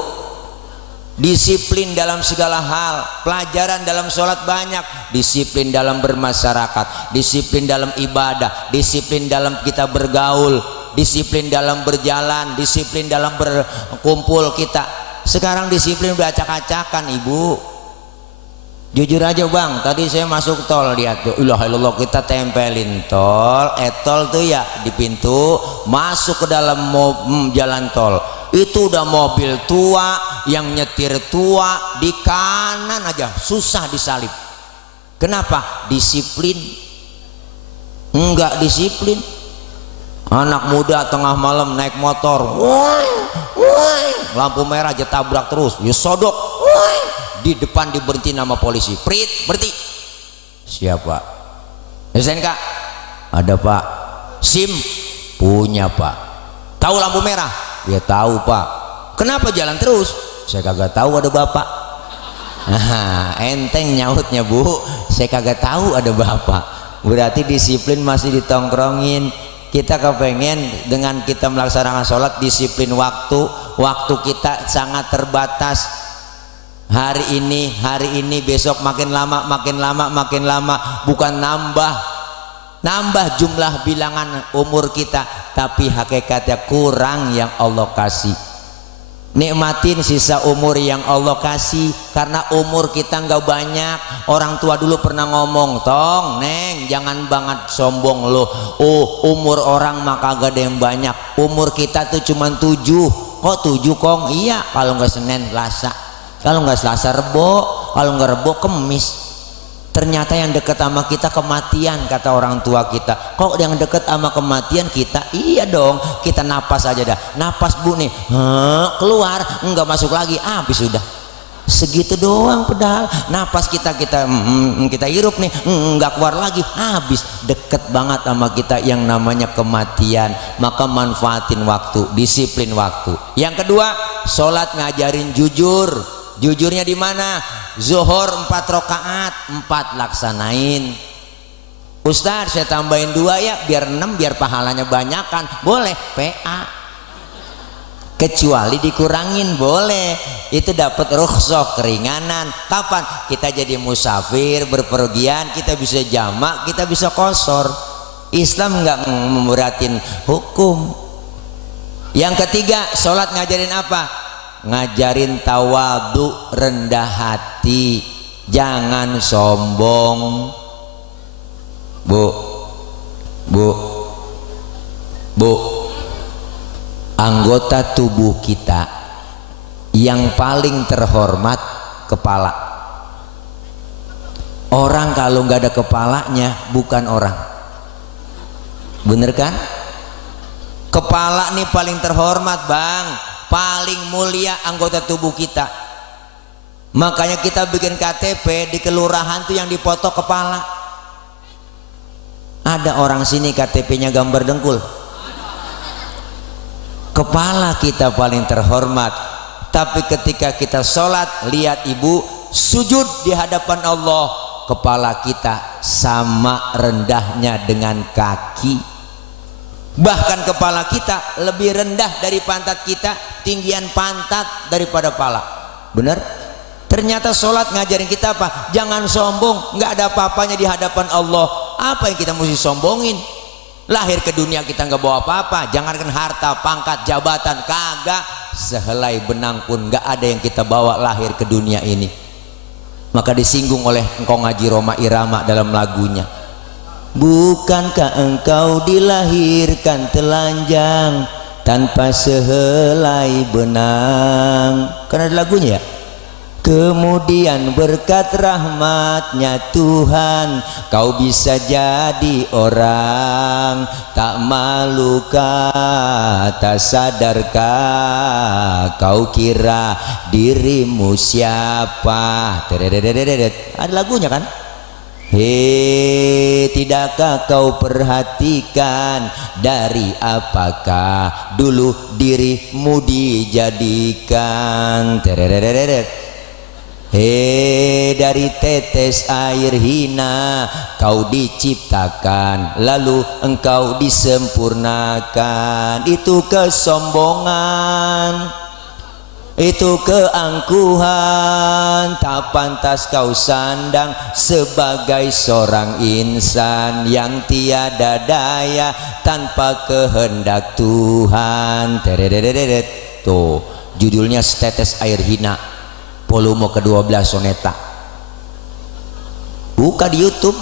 Disiplin dalam segala hal. Pelajaran dalam sholat banyak. Disiplin dalam bermasyarakat, disiplin dalam ibadah, disiplin dalam kita bergaul, disiplin dalam berjalan, disiplin dalam berkumpul kita. Sekarang disiplin udah acak-acakan, Ibu. Jujur aja Bang, tadi saya masuk tol, lihat tuh, ilah ilallah, kita tempelin tol, tol tuh ya di pintu, masuk ke dalam jalan tol, itu udah mobil tua, yang nyetir tua, di kanan aja, susah disalip. Kenapa? Disiplin. Enggak disiplin. Anak muda tengah malam naik motor, lampu merah aja tabrak terus, ya sodok, di depan diberhenti nama polisi, prit, berhenti. Siapa? SNK? Ada Pak. SIM? Punya Pak. Tahu lampu merah? Ya tahu Pak. Kenapa jalan terus? Saya kagak tahu ada Bapak. Nah, enteng nyautnya Bu, saya kagak tahu ada Bapak. Berarti disiplin masih ditongkrongin. Kita kepengen dengan kita melaksanakan sholat, disiplin waktu. Waktu kita sangat terbatas. Hari ini, besok makin lama, bukan nambah jumlah bilangan umur kita, tapi hakikatnya kurang yang Allah kasih. Nikmatin sisa umur yang Allah kasih, karena umur kita nggak banyak. Orang tua dulu pernah ngomong, tong neng jangan banget sombong loh, umur orang mah kagak ada yang banyak, umur kita tuh cuma 7. Kok 7 kong? Iya, kalau nggak Senin Selasa, kalau nggak Selasa Rebo, kalau nggak Rebo Kemis. Ternyata yang deket sama kita kematian, kata orang tua kita. Kok yang deket sama kematian kita? Iya dong, kita napas aja dah. Napas bu nih, keluar, enggak masuk lagi, habis sudah. Segitu doang pedal. Napas kita hirup nih, enggak keluar lagi, habis. Deket banget sama kita yang namanya kematian. Maka manfaatin waktu, disiplin waktu. Yang kedua, sholat ngajarin jujur. Jujurnya di mana? Zuhur 4 rakaat, 4 laksanain. Ustaz saya tambahin 2 ya biar 6, biar pahalanya banyakan. Boleh, PA. Kecuali dikurangin boleh. Itu dapat rukhsah, keringanan. Kapan? Kita jadi musafir, berpergian, kita bisa jamak, kita bisa qashar. Islam nggak memberatin hukum. Yang ketiga, sholat ngajarin apa? Ngajarin tawadu, rendah hati, jangan sombong. Bu, anggota tubuh kita yang paling terhormat kepala. Orang kalau nggak ada kepalanya bukan orang, bener kan? Kepala nih paling terhormat bang, paling mulia anggota tubuh kita. Makanya kita bikin KTP di kelurahan tuh yang dipoto kepala. Ada orang sini KTP-nya gambar dengkul. Kepala kita paling terhormat. Tapi ketika kita sholat, lihat ibu sujud di hadapan Allah, kepala kita sama rendahnya dengan kaki. Bahkan kepala kita lebih rendah dari pantat kita, tinggian pantat daripada pala. Bener? Ternyata sholat ngajarin kita apa? Jangan sombong, nggak ada apa-apanya di hadapan Allah. Apa yang kita mesti sombongin? Lahir ke dunia kita nggak bawa apa-apa, jangankan harta, pangkat, jabatan, kagak. Sehelai benang pun nggak ada yang kita bawa lahir ke dunia ini. Maka disinggung oleh engkau ngaji Roma Irama dalam lagunya. Bukankah engkau dilahirkan telanjang tanpa sehelai benang? Karena ada lagunya ya. Kemudian berkat rahmatnya Tuhan kau bisa jadi orang. Tak malukah, tak sadarkah kau kira dirimu siapa? Ada lagunya kan? Hei, tidakkah kau perhatikan dari apakah dulu dirimu dijadikan? Hei, dari tetes air hina kau diciptakan, lalu engkau disempurnakan. Itu kesombongan, itu keangkuhan, tak pantas kau sandang sebagai seorang insan yang tiada daya tanpa kehendak Tuhan. Tuh judulnya Setetes Air Hina, volume ke-12 soneta. Buka di YouTube,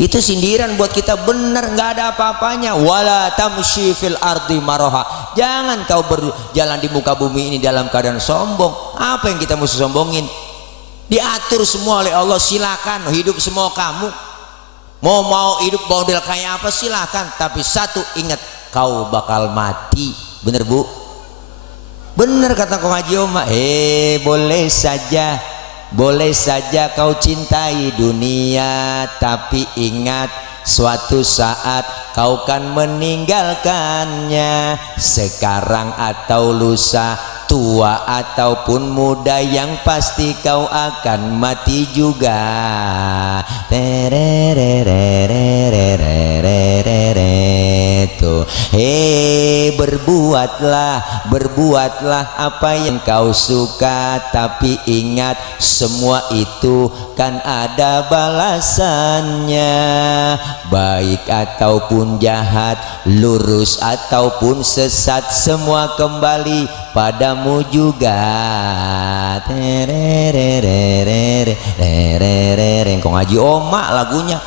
itu sindiran buat kita, bener nggak ada apa-apanya. Wala tamshi fil ardi maroha, jangan kau berjalan di muka bumi ini dalam keadaan sombong. Apa yang kita mesti sombongin? Diatur semua oleh Allah, silakan hidup semua kamu. Mau hidup model kayak apa silakan, tapi satu ingat, kau bakal mati. Bener bu? Bener kata kau Haji Oma. Boleh saja kau cintai dunia, tapi ingat suatu saat kau kan meninggalkannya. Sekarang atau lusa, tua ataupun muda, yang pasti kau akan mati juga. Berbuat berbuatlah apa yang kau suka, tapi ingat semua itu kan ada balasannya, baik ataupun jahat, lurus ataupun sesat, semua kembali padamu juga. Kau ngaji omak lagunya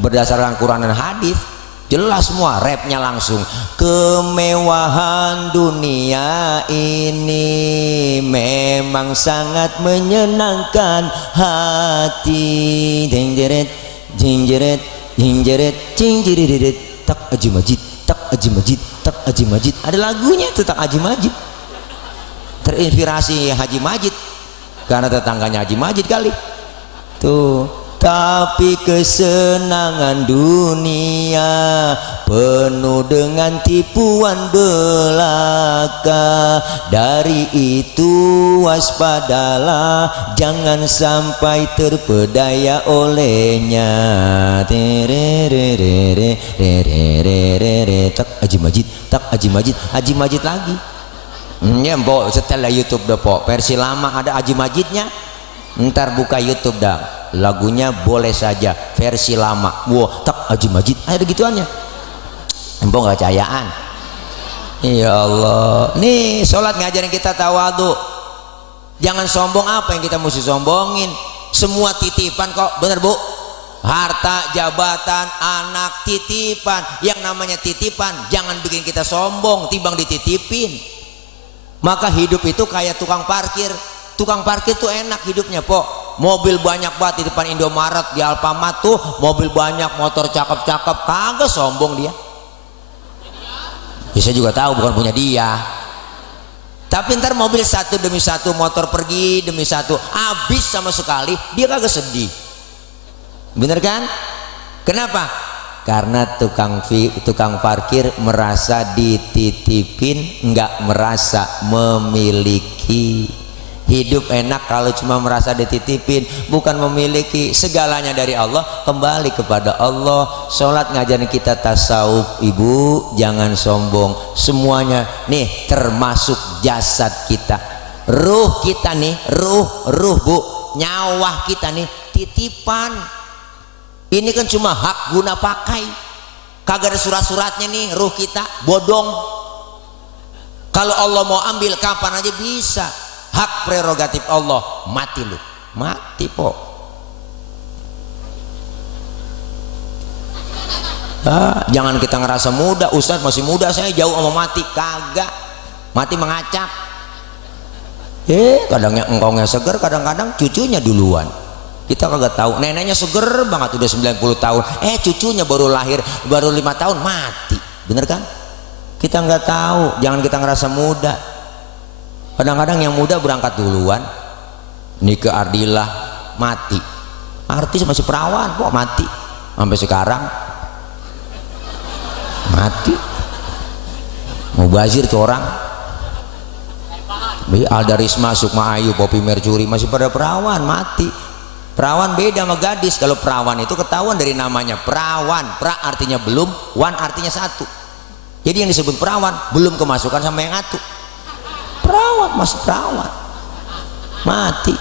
berdasarkan Quran dan hadis, jelas semua, rapnya langsung. Kemewahan dunia ini memang sangat menyenangkan hati. Jingjeret jingjeret jingjeret jingjeret, tak Haji Majid, tak Haji Majid, tak Haji Majid. Ada lagunya itu, tak Haji Majid. Terinspirasi Haji Majid karena tetangganya Haji Majid kali tuh. Tapi kesenangan dunia penuh dengan tipuan belaka, dari itu waspadalah, jangan sampai terpedaya olehnya. Tak Haji Majid, tak Haji Majid, Haji Majid lagi. Ya mbok, setelah YouTube dah pok, versi lama ada Haji Majidnya. Ntar buka YouTube dah, lagunya boleh saja versi lama. Wow, tak Haji Majid, ada gituannya. Mbok nggak cayaan. Ya Allah, nih sholat ngajarin kita tawadhu. Jangan sombong. Apa yang kita mesti sombongin? Semua titipan kok, bener bu? Harta, jabatan, anak, titipan. Yang namanya titipan jangan bikin kita sombong, timbang dititipin. Maka hidup itu kayak tukang parkir. Tukang parkir tuh enak hidupnya pok. Mobil banyak banget di depan Indomaret, di Alfamart tuh mobil banyak, motor cakep-cakep, kagak sombong dia. Bisa juga tahu bukan punya dia. Tapi ntar mobil satu demi satu, motor pergi demi satu, habis sama sekali, dia kagak sedih. Bener kan? Kenapa? Karena tukang parkir merasa dititipin, nggak merasa memiliki. Hidup enak kalau cuma merasa dititipin, bukan memiliki. Segalanya dari Allah, kembali kepada Allah. Sholat ngajarin kita tasawuf, ibu jangan sombong. Semuanya nih termasuk jasad kita, ruh kita nih, ruh bu, nyawa kita nih titipan. Ini kan cuma hak guna pakai, kagak ada surat-suratnya nih ruh kita, bodong. Kalau Allah mau ambil kapan aja bisa. Hak prerogatif Allah. Mati lu, mati po. Jangan kita ngerasa muda, Ustaz masih muda saya, jauh sama mati. Kagak, mati mengacak. Kadangnya engkongnya seger, kadang-kadang cucunya duluan. Kita kagak tahu, neneknya seger banget udah 90 tahun, cucunya baru lahir, baru 5 tahun mati. Bener kan? Kita nggak tahu. Jangan kita ngerasa muda. Kadang-kadang yang muda berangkat duluan, Nike Ardillah mati, artis masih perawan kok mati, sampai sekarang mati. Mubazir tuh orang, Alda Risma, Sukma Ayu, Poppy Mercury masih pada perawan mati. Perawan beda sama gadis. Kalau perawan itu ketahuan dari namanya perawan. Pra artinya belum, wan artinya satu. Jadi yang disebut perawan belum kemasukan sama yang atu. Perawat masih perawat mati.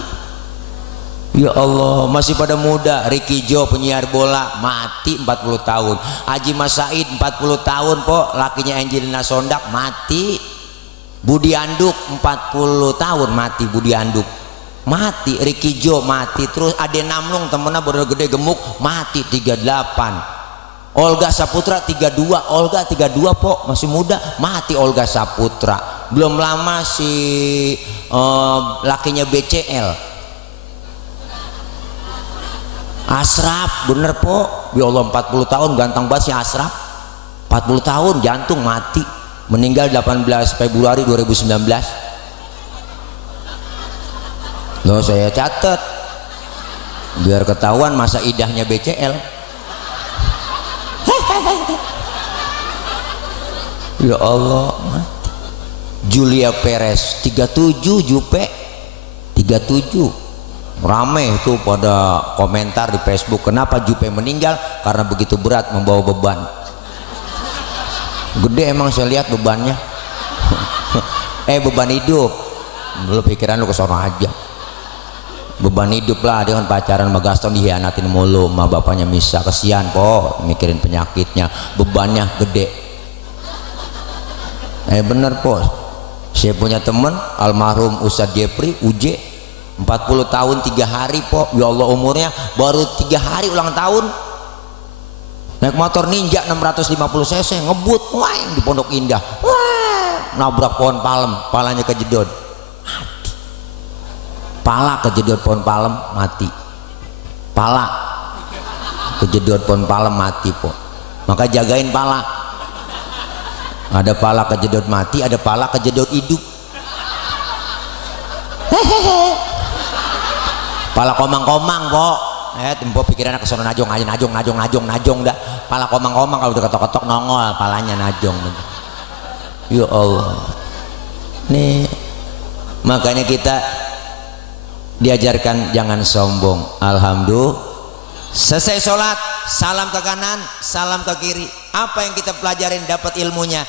Ya Allah, masih pada muda. Ricky Joe penyiar bola mati 40 tahun. Haji Mas Said 40 tahun po, lakinya Angelina Sondak mati. Budi Anduk 40 tahun mati. Budi Anduk mati. Ricky Joe mati. Terus Ade Namlung temennya baru gede gemuk mati 38. Olga Saputra 32, Olga 32 po, masih muda mati Olga Saputra. Belum lama si lakinya BCL Asraf, bener po, ya Allah 40 tahun ganteng banget si Asraf. 40 tahun jantung mati, meninggal 18 Februari 2019. Loh saya catat biar ketahuan masa idahnya BCL. Ya Allah, Julia Perez 37, Jupe 37. Rame itu pada komentar di Facebook, kenapa Jupe meninggal? Karena begitu berat membawa beban. Gede emang saya lihat bebannya. beban hidup. Lu pikiran lu ke sono aja. Beban hidup lah, dia kan pacaran sama Gaston dihianatin mulu sama bapaknya Misa, kesian po, mikirin penyakitnya, bebannya gede. Bener po, saya punya temen almarhum Ustadz Jepri UJ 40 tahun 3 hari po, ya Allah umurnya baru 3 hari ulang tahun, naik motor Ninja 650 cc ngebut, wah di Pondok Indah, wah nabrak pohon palem, palanya kejedot. Pala kejedot pohon palem mati, pala kejedot pohon palem mati po, maka jagain pala. Ada pala kejedot mati, ada pala kejedot hidup. Hehehe, pala komang-komang po, tempo pikirannya kesono najong dah, pala komang-komang kalau udah ketok-ketok nongol palanya najong. Ya Allah, nih makanya kita diajarkan jangan sombong. Alhamdulillah, selesai sholat salam ke kanan, salam ke kiri. Apa yang kita pelajarin dapat ilmunya?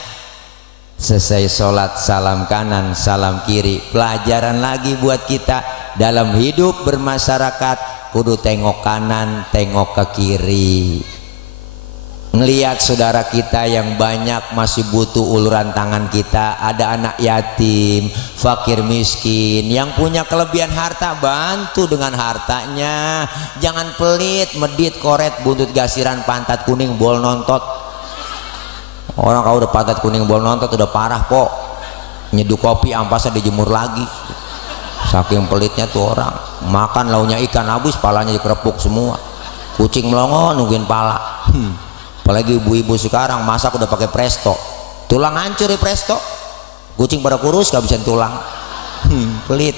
Selesai sholat salam kanan, salam kiri. Pelajaran lagi buat kita dalam hidup bermasyarakat, kudu tengok kanan, tengok ke kiri. Ngelihat saudara kita yang banyak masih butuh uluran tangan kita, ada anak yatim, fakir miskin, yang punya kelebihan harta, bantu dengan hartanya. Jangan pelit, medit, koret, buntut gasiran, pantat kuning, bol nontot. Orang kalau udah pantat kuning, bol nontot udah parah po, nyeduh kopi ampasnya dijemur lagi, saking pelitnya tuh orang. Makan launya ikan habis, palanya dikerepuk semua, kucing melongo nungguin pala. Apalagi ibu-ibu sekarang masak udah pakai presto, tulang hancur ya presto, kucing pada kurus gak bisa tulang. Pelit.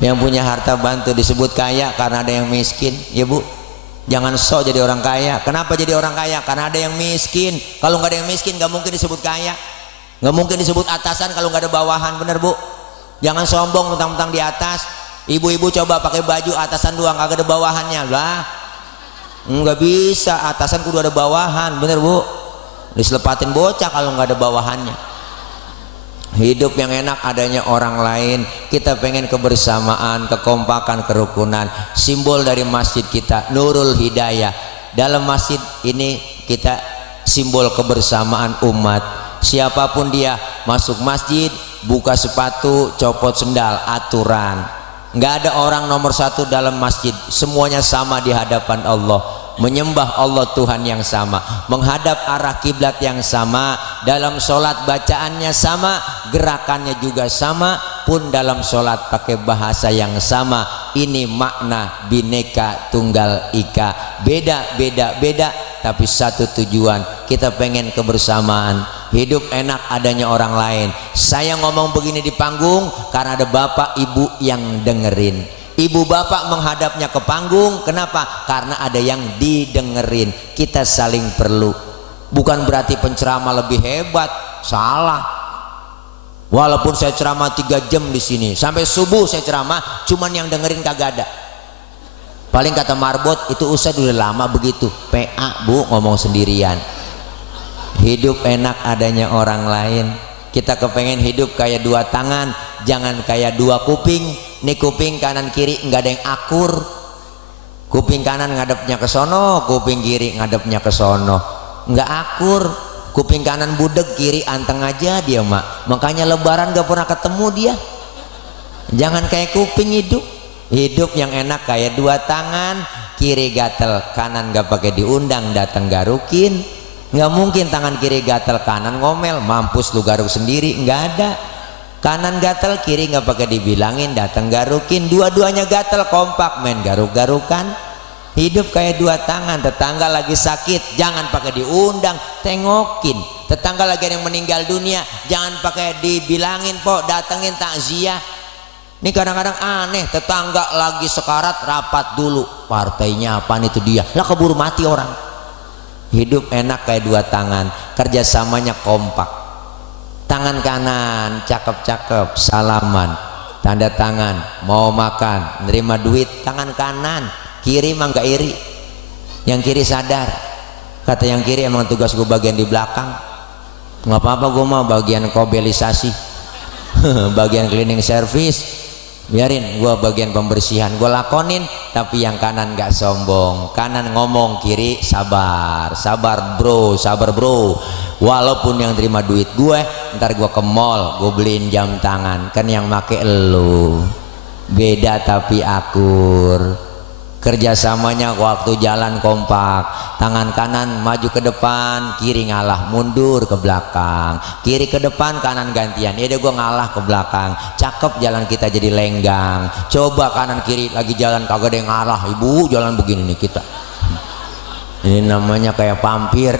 Yang punya harta bantu, disebut kaya karena ada yang miskin ya bu. Jangan sok jadi orang kaya. Kenapa jadi orang kaya? Karena ada yang miskin. Kalau nggak ada yang miskin nggak mungkin disebut kaya, nggak mungkin disebut atasan kalau nggak ada bawahan. Bener bu, jangan sombong mentang-mentang di atas. Ibu-ibu coba pakai baju atasan doang kagak ada bawahannya lah. Nggak bisa, atasan kudu ada bawahan. Bener bu, diselepatin bocah kalau nggak ada bawahannya. Hidup yang enak adanya orang lain. Kita pengen kebersamaan, kekompakan, kerukunan. Simbol dari masjid kita Nurul Hidayah. Dalam masjid ini kita simbol kebersamaan umat. Siapapun dia masuk masjid, buka sepatu, copot sendal, aturan. Nggak ada orang nomor satu dalam masjid, semuanya sama di hadapan Allah, menyembah Allah Tuhan yang sama, menghadap arah kiblat yang sama, dalam sholat bacaannya sama, gerakannya juga sama, pun dalam sholat pakai bahasa yang sama. Ini makna Bhinneka Tunggal Ika, beda tapi satu tujuan, kita pengen kebersamaan. Hidup enak adanya orang lain. Saya ngomong begini di panggung karena ada bapak ibu yang dengerin. Ibu bapak menghadapnya ke panggung, kenapa? Karena ada yang didengerin. Kita saling perlu. Bukan berarti penceramah lebih hebat, salah. Walaupun saya ceramah 3 jam di sini, sampai subuh saya ceramah, cuman yang dengerin kagak ada. Paling kata Marbot, itu Ustadz udah lama begitu, PA bu, ngomong sendirian. Hidup enak adanya orang lain. Kita kepengen hidup kayak 2 tangan, jangan kayak 2 kuping. Nih kuping kanan kiri nggak ada yang akur. Kuping kanan ngadepnya ke sono, kuping kiri ngadepnya ke sono, nggak akur. Kuping kanan budeg, kiri anteng aja dia mak. Makanya lebaran gak pernah ketemu dia. Jangan kayak kuping hidup. Hidup yang enak kayak 2 tangan, kiri gatel, kanan gak pakai diundang, datang garukin. Nggak mungkin tangan kiri gatel kanan ngomel, mampus lu garuk sendiri, nggak ada. Kanan gatel kiri nggak pakai dibilangin, datang garukin. Dua-duanya gatel, kompak main garuk-garukan. Hidup kayak 2 tangan. Tetangga lagi sakit, jangan pakai diundang, tengokin. Tetangga lagi ada yang meninggal dunia, jangan pakai dibilangin po, datengin takziah. Ini kadang-kadang aneh, tetangga lagi sekarat, rapat dulu, partainya apaan itu dia, lah keburu mati orang. Hidup enak kayak 2 tangan, kerjasamanya kompak. Tangan kanan cakep-cakep, salaman, tanda tangan, mau makan, nerima duit, tangan kanan. Kiri mah nggak iri, yang kiri sadar, kata yang kiri emang tugas gue bagian di belakang. Nggak apa-apa, gue mah bagian kobelisasi. Bagian cleaning service, biarin gue bagian pembersihan, gue lakonin. Tapi yang kanan gak sombong, kanan ngomong, kiri sabar. Sabar bro, sabar bro. Walaupun yang terima duit gue, ntar gue ke mall, gue beliin jam tangan, kan yang make elu. Beda tapi akur. Kerjasamanya waktu jalan kompak, tangan kanan maju ke depan, kiri ngalah mundur ke belakang, kiri ke depan, kanan gantian. Ya deh, gue ngalah ke belakang, cakep jalan kita jadi lenggang. Coba kanan kiri lagi jalan kagak ada yang ngalah, ibu jalan begini nih kita. Ini namanya kayak pampir.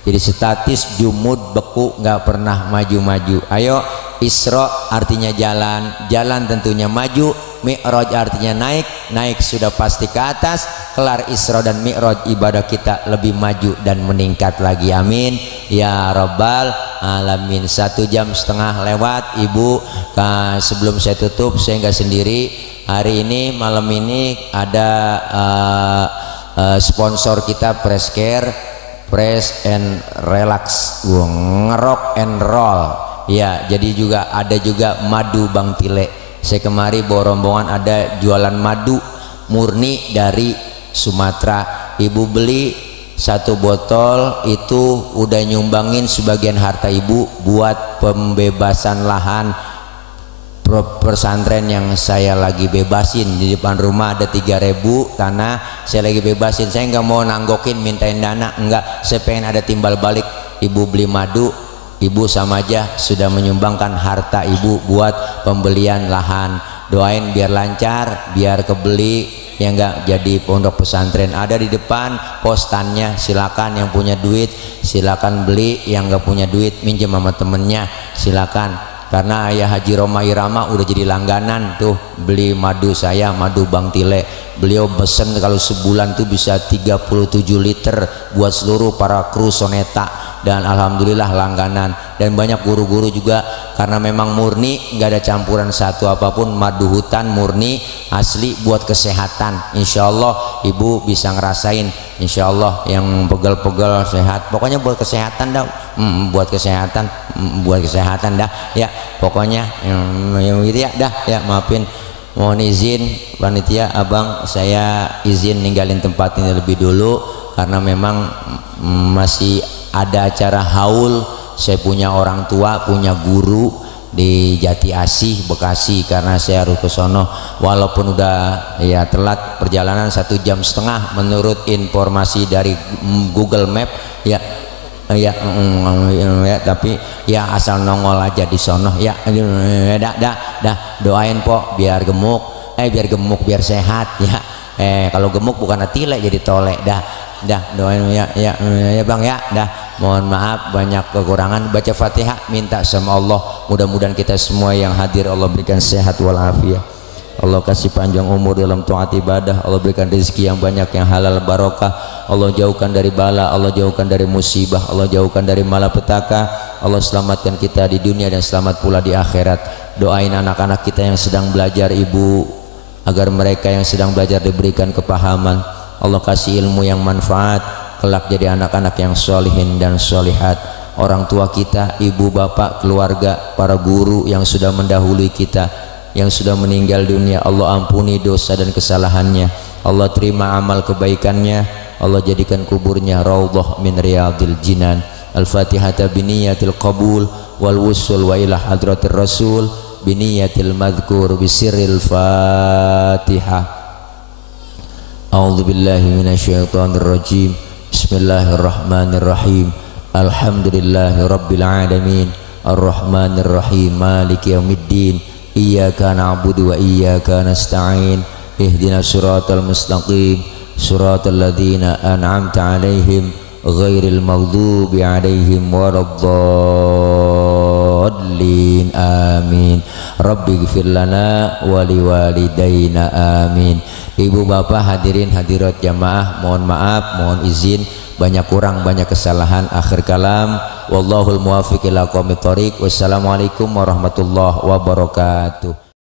Jadi statis, jumud, beku, nggak pernah maju-maju. Ayo, Isra artinya jalan, jalan tentunya maju. Mi'raj artinya naik, naik sudah pasti ke atas. Kelar Isra dan Mi'raj, ibadah kita lebih maju dan meningkat lagi. Amin ya rabbal alamin. 1 jam setengah lewat, Ibu. Sebelum saya tutup, saya nggak sendiri. Hari ini, malam ini ada sponsor kita, Presscare, Press and Relax, ngerok and roll. Ya, jadi juga ada juga madu Bang Tile. Saya kemari bawa rombongan, ada jualan madu murni dari Sumatera. Ibu beli 1 botol itu udah nyumbangin sebagian harta ibu buat pembebasan lahan pesantren yang saya lagi bebasin. Di depan rumah ada 3.000 tanah, saya lagi bebasin. Saya nggak mau nanggokin mintain dana, enggak, saya pengen ada timbal balik. Ibu beli madu, ibu sama aja sudah menyumbangkan harta ibu buat pembelian lahan. Doain biar lancar, biar kebeli, ya enggak, jadi pondok pesantren. Ada di depan postannya, silakan yang punya duit silakan beli, yang enggak punya duit minjem sama temennya silakan. Karena Ayah Haji Roma Irama udah jadi langganan tuh beli madu saya, madu Bang Tile. Beliau pesen kalau sebulan tuh bisa 37 liter buat seluruh para kru Soneta. Dan alhamdulillah langganan. Dan banyak guru-guru juga, karena memang murni, nggak ada campuran satu apapun, madu hutan murni asli buat kesehatan. Insya Allah ibu bisa ngerasain, insya Allah yang pegel-pegel sehat, pokoknya buat kesehatan dah. Buat kesehatan, buat kesehatan dah ya, pokoknya yang gitu ya dah ya. Maafin, mohon izin panitia, abang saya izin ninggalin tempat ini lebih dulu karena memang masih ada acara haul. Saya punya orang tua, punya guru di Jati Asih, Bekasi, karena saya harus ke sono. Walaupun udah ya telat perjalanan 1,5 jam menurut informasi dari Google Map ya. Ya, tapi ya asal nongol aja di sono ya. Dah doain po biar gemuk, biar sehat ya. Kalau gemuk bukan tile jadi tolek dah doain ya bang ya. Dah, mohon maaf banyak kekurangan. Baca Fatihah, minta sama Allah mudah-mudahan kita semua yang hadir Allah berikan sehat walafiat, Allah kasih panjang umur dalam taat ibadah, Allah berikan rezeki yang banyak, yang halal barokah, Allah jauhkan dari bala, Allah jauhkan dari musibah, Allah jauhkan dari malapetaka, Allah selamatkan kita di dunia dan selamat pula di akhirat. Doain anak-anak kita yang sedang belajar ibu, agar mereka yang sedang belajar diberikan kepahaman, Allah kasih ilmu yang manfaat, kelak jadi anak-anak yang solihin dan solihat. Orang tua kita, ibu bapak, keluarga, para guru yang sudah mendahului kita, yang sudah meninggal dunia, Allah ampuni dosa dan kesalahannya, Allah terima amal kebaikannya, Allah jadikan kuburnya raudhah min riyadil jinan. Al-Fatihata biniyatil qabul wal wusul wa ila hadratir rasul biniyatil madhkur bisirril Fatihah. A'udzu billahi minasyaitonir rajim. Bismillahirrahmanirrahim. Alhamdulillahi rabbil alamin. Arrahmanir rahim. Maliki yaumiddin. Iyyaka na'budu wa iyyaka nasta'in. Ihdinas siratal mustaqim. Siratal ladzina an'amta 'alaihim ghairil maghdubi 'alaihim waladdallin. Amin. Rabbighfir lana wa liwalidayna. Amin. Ibu bapak hadirin hadirat jamaah, mohon maaf, mohon izin banyak kurang, banyak kesalahan. Akhir kalam, wallahul muwaffiq ila aqwamit thoriq. Wassalamualaikum warahmatullahi wabarakatuh.